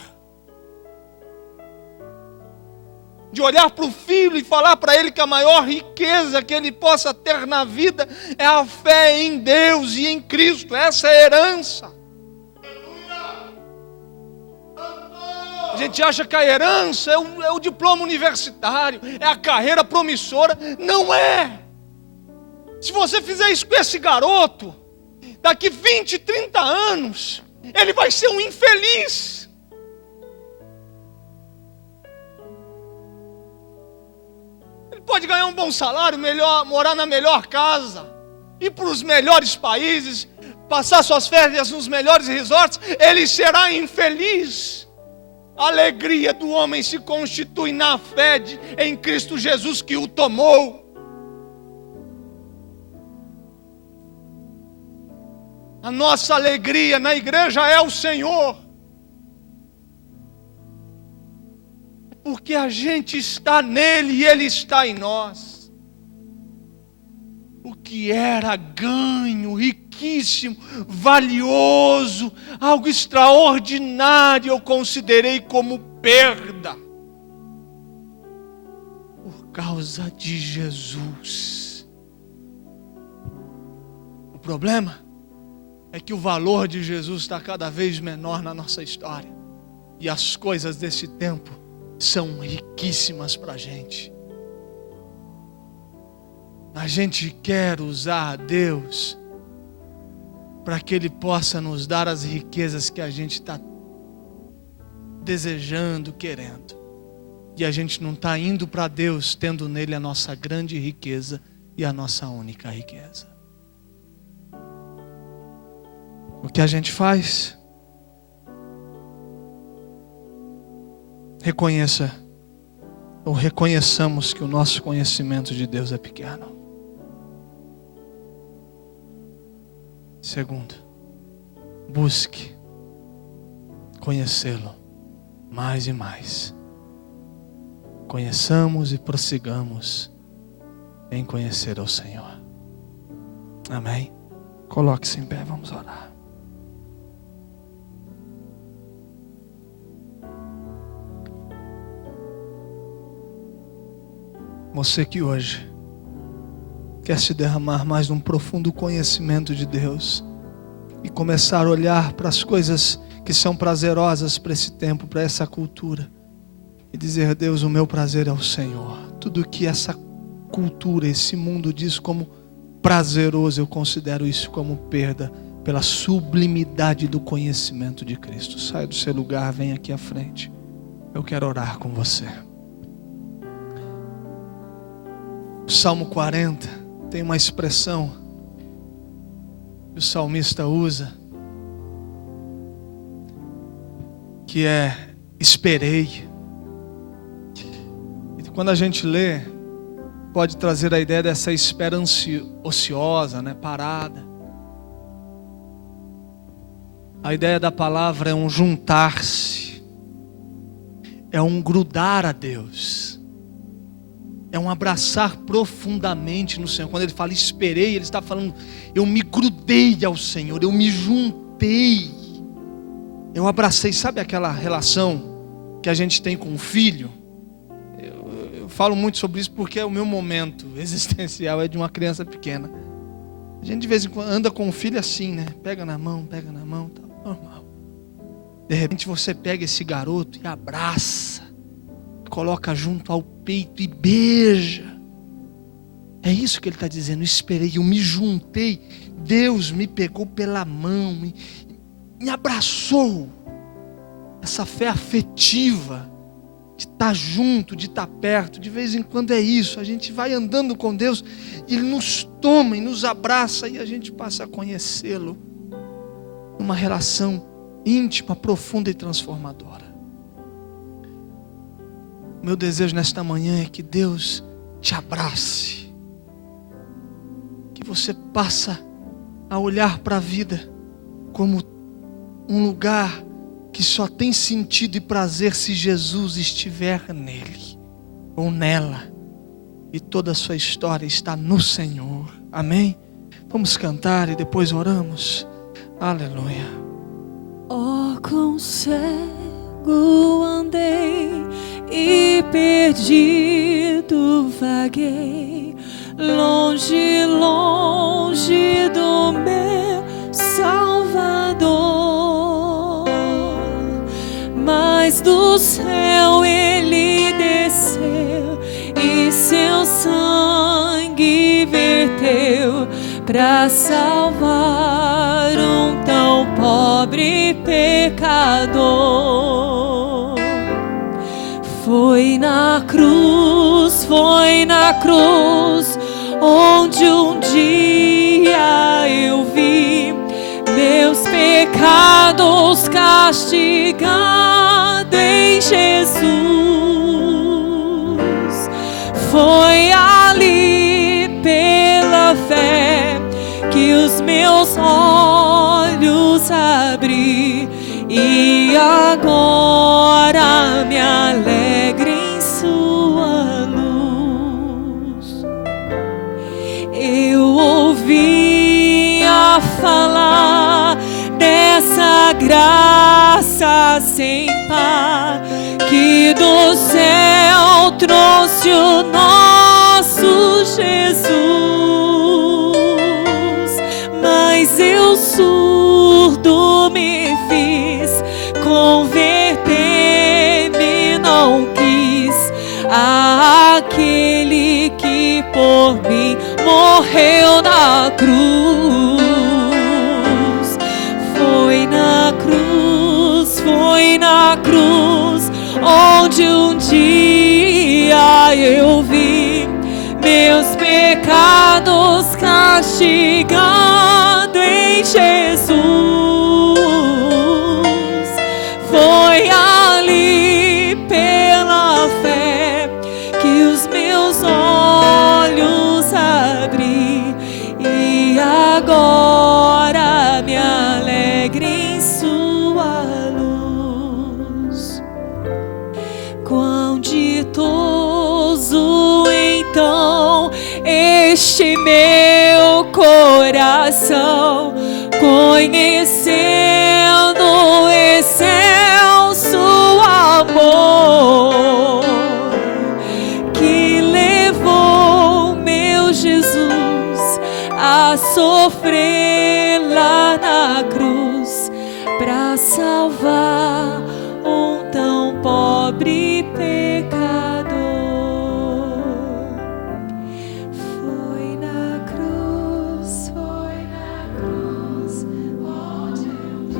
De olhar para o Filho e falar para ele que a maior riqueza que ele possa ter na vida é a fé em Deus e em Cristo. Essa é a herança. A gente acha que a herança é o diploma universitário, é a carreira promissora. Não é. Se você fizer isso com esse garoto, daqui 20, 30 anos, ele vai ser um infeliz. Pode ganhar um bom salário, morar na melhor casa, ir para os melhores países, passar suas férias nos melhores resorts, ele será infeliz. A alegria do homem se constitui na fé em Cristo Jesus que o tomou. A nossa alegria na igreja é o Senhor. Porque a gente está nele e ele está em nós. O que era ganho, riquíssimo, valioso, algo extraordinário, eu considerei como perda. Por causa de Jesus. O problema é que o valor de Jesus está cada vez menor na nossa história. E as coisas desse tempo são riquíssimas para a gente. A gente quer usar a Deus para que Ele possa nos dar as riquezas que a gente está desejando, querendo. E a gente não está indo para Deus tendo nele a nossa grande riqueza e a nossa única riqueza. O que a gente faz? Reconheçamos que o nosso conhecimento de Deus é pequeno. Segundo, busque conhecê-lo mais e mais. Conheçamos e prossigamos em conhecer ao Senhor. Amém? Coloque-se em pé, vamos orar. Você que hoje quer se derramar mais num profundo conhecimento de Deus e começar a olhar para as coisas que são prazerosas para esse tempo, para essa cultura, e dizer: Deus, o meu prazer é o Senhor. Tudo que essa cultura, esse mundo diz como prazeroso, eu considero isso como perda pela sublimidade do conhecimento de Cristo. Saia do seu lugar, vem aqui à frente. Eu quero orar com você. O Salmo 40 tem uma expressão que o salmista usa, que é esperei. E quando a gente lê, pode trazer a ideia dessa espera ociosa, parada. A ideia da palavra é um juntar-se, é um grudar a Deus, é um abraçar profundamente no Senhor. Quando ele fala esperei, ele está falando: eu me grudei ao Senhor, eu me juntei, eu abracei. Sabe aquela relação que a gente tem com o filho? Eu falo muito sobre isso porque o meu momento existencial é de uma criança pequena. A gente de vez em quando anda com o filho assim, pega na mão, tá normal. De repente você pega esse garoto e abraça, coloca junto ao peito e beija. É isso que ele está dizendo: esperei, eu me juntei. Deus me pegou pela mão, me abraçou. Essa fé afetiva de estar junto, de estar perto. De vez em quando é isso, a gente vai andando com Deus e Ele nos toma e nos abraça, e a gente passa a conhecê-lo numa relação íntima, profunda e transformadora. Meu desejo nesta manhã é que Deus te abrace, que você passe a olhar para a vida como um lugar que só tem sentido e prazer se Jesus estiver nele ou nela, e toda a sua história está no Senhor. Amém? Vamos cantar e depois oramos. Aleluia. Oh, quão cego andei e perdido vaguei, longe, longe do meu Salvador. Mas do céu Ele desceu e seu sangue verteu para salvar um tão pobre pecador. Foi na cruz, onde um dia eu vi meus pecados castigado em Jesus. Foi ali pela fé que os meus olhos abri, e agora me alegro em sua luz. Eu ouvia falar dessa graça sem par que do céu trouxe o nosso Jesus, mas eu surdo me fiz, converter-me não quis. por mim, morreu na cruz. Foi na cruz, onde um dia eu vi meus pecados castigado em Jesus. Foi ali pela fé que os meus olhos abri, e agora me alegro em sua luz. Quão ditoso então este meu coração, conhecendo excelso amor, que levou meu Jesus a sofrer lá na cruz, para salvar um tão pobre pecador. Foi na cruz, onde um dia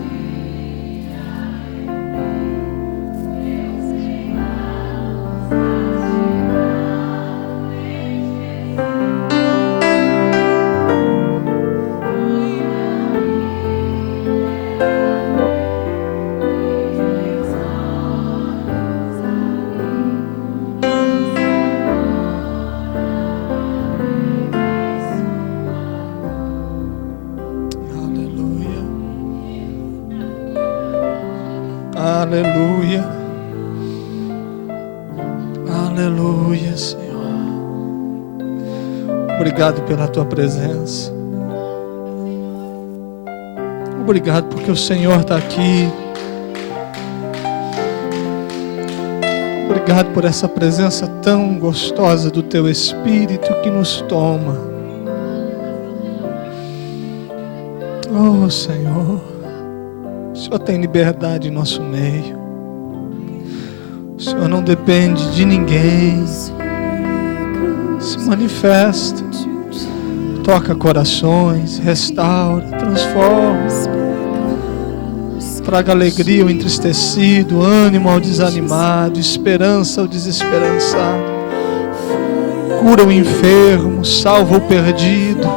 Aleluia. Aleluia, Senhor. Obrigado pela tua presença. Obrigado porque o Senhor está aqui. Obrigado por essa presença tão gostosa do teu Espírito que nos toma. Oh, Senhor, o Senhor tem liberdade em nosso meio. O Senhor não depende de ninguém. Se manifesta, toca corações, restaura, transforma, traga alegria ao entristecido, ânimo ao desanimado, esperança ao desesperançado, cura o enfermo, salva o perdido.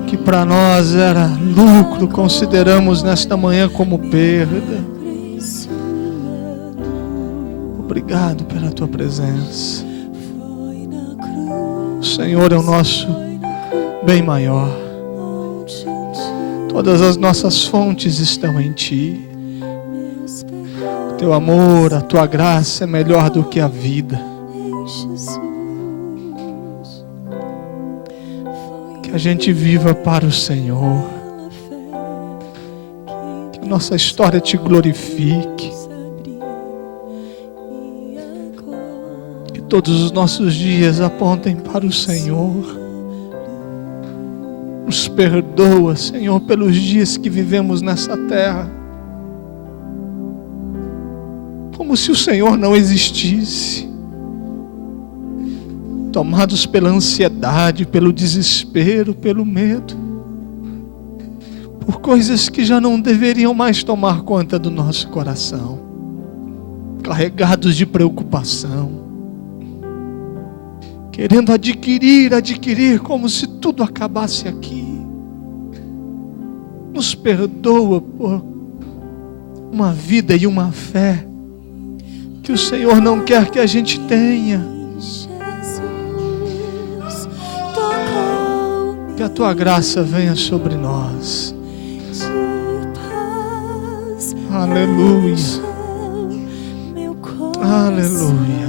O que para nós era lucro, consideramos nesta manhã como perda. Obrigado pela tua presença. O Senhor é o nosso bem maior. Todas as nossas fontes estão em Ti. O Teu amor, a Tua graça é melhor do que a vida. Que a gente viva para o Senhor. Que a nossa história Te glorifique. Que todos os nossos dias apontem para o Senhor. Nos perdoa, Senhor, pelos dias que vivemos nessa terra, como se o Senhor não existisse, tomados pela ansiedade, pelo desespero, pelo medo, por coisas que já não deveriam mais tomar conta do nosso coração, carregados de preocupação, querendo adquirir como se tudo acabasse aqui. Nos perdoa por uma vida e uma fé que o Senhor não quer que a gente tenha. Que a Tua graça venha sobre nós. Aleluia. Aleluia.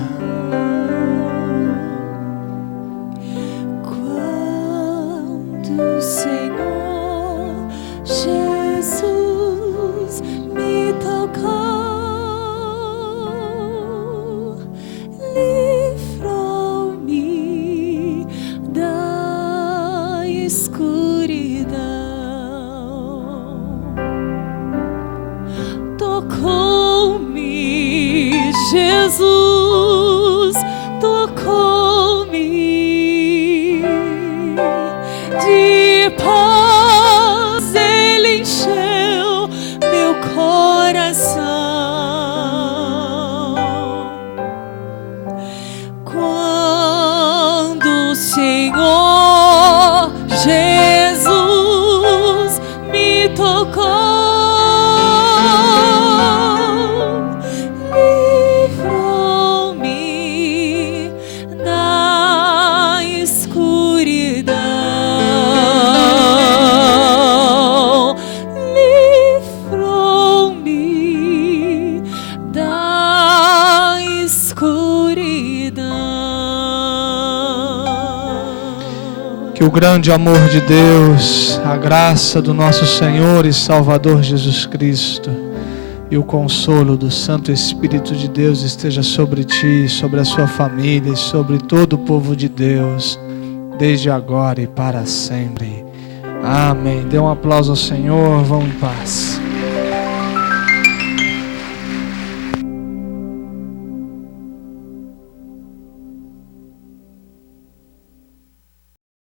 Jesus me tocou, livrou-me da escuridão, tocou-me, Jesus Que o grande amor de Deus, a graça do nosso Senhor e Salvador Jesus Cristo e o consolo do Santo Espírito de Deus esteja sobre ti, sobre a sua família e sobre todo o povo de Deus, desde agora e para sempre. Amém. Dê um aplauso ao Senhor, vão em paz.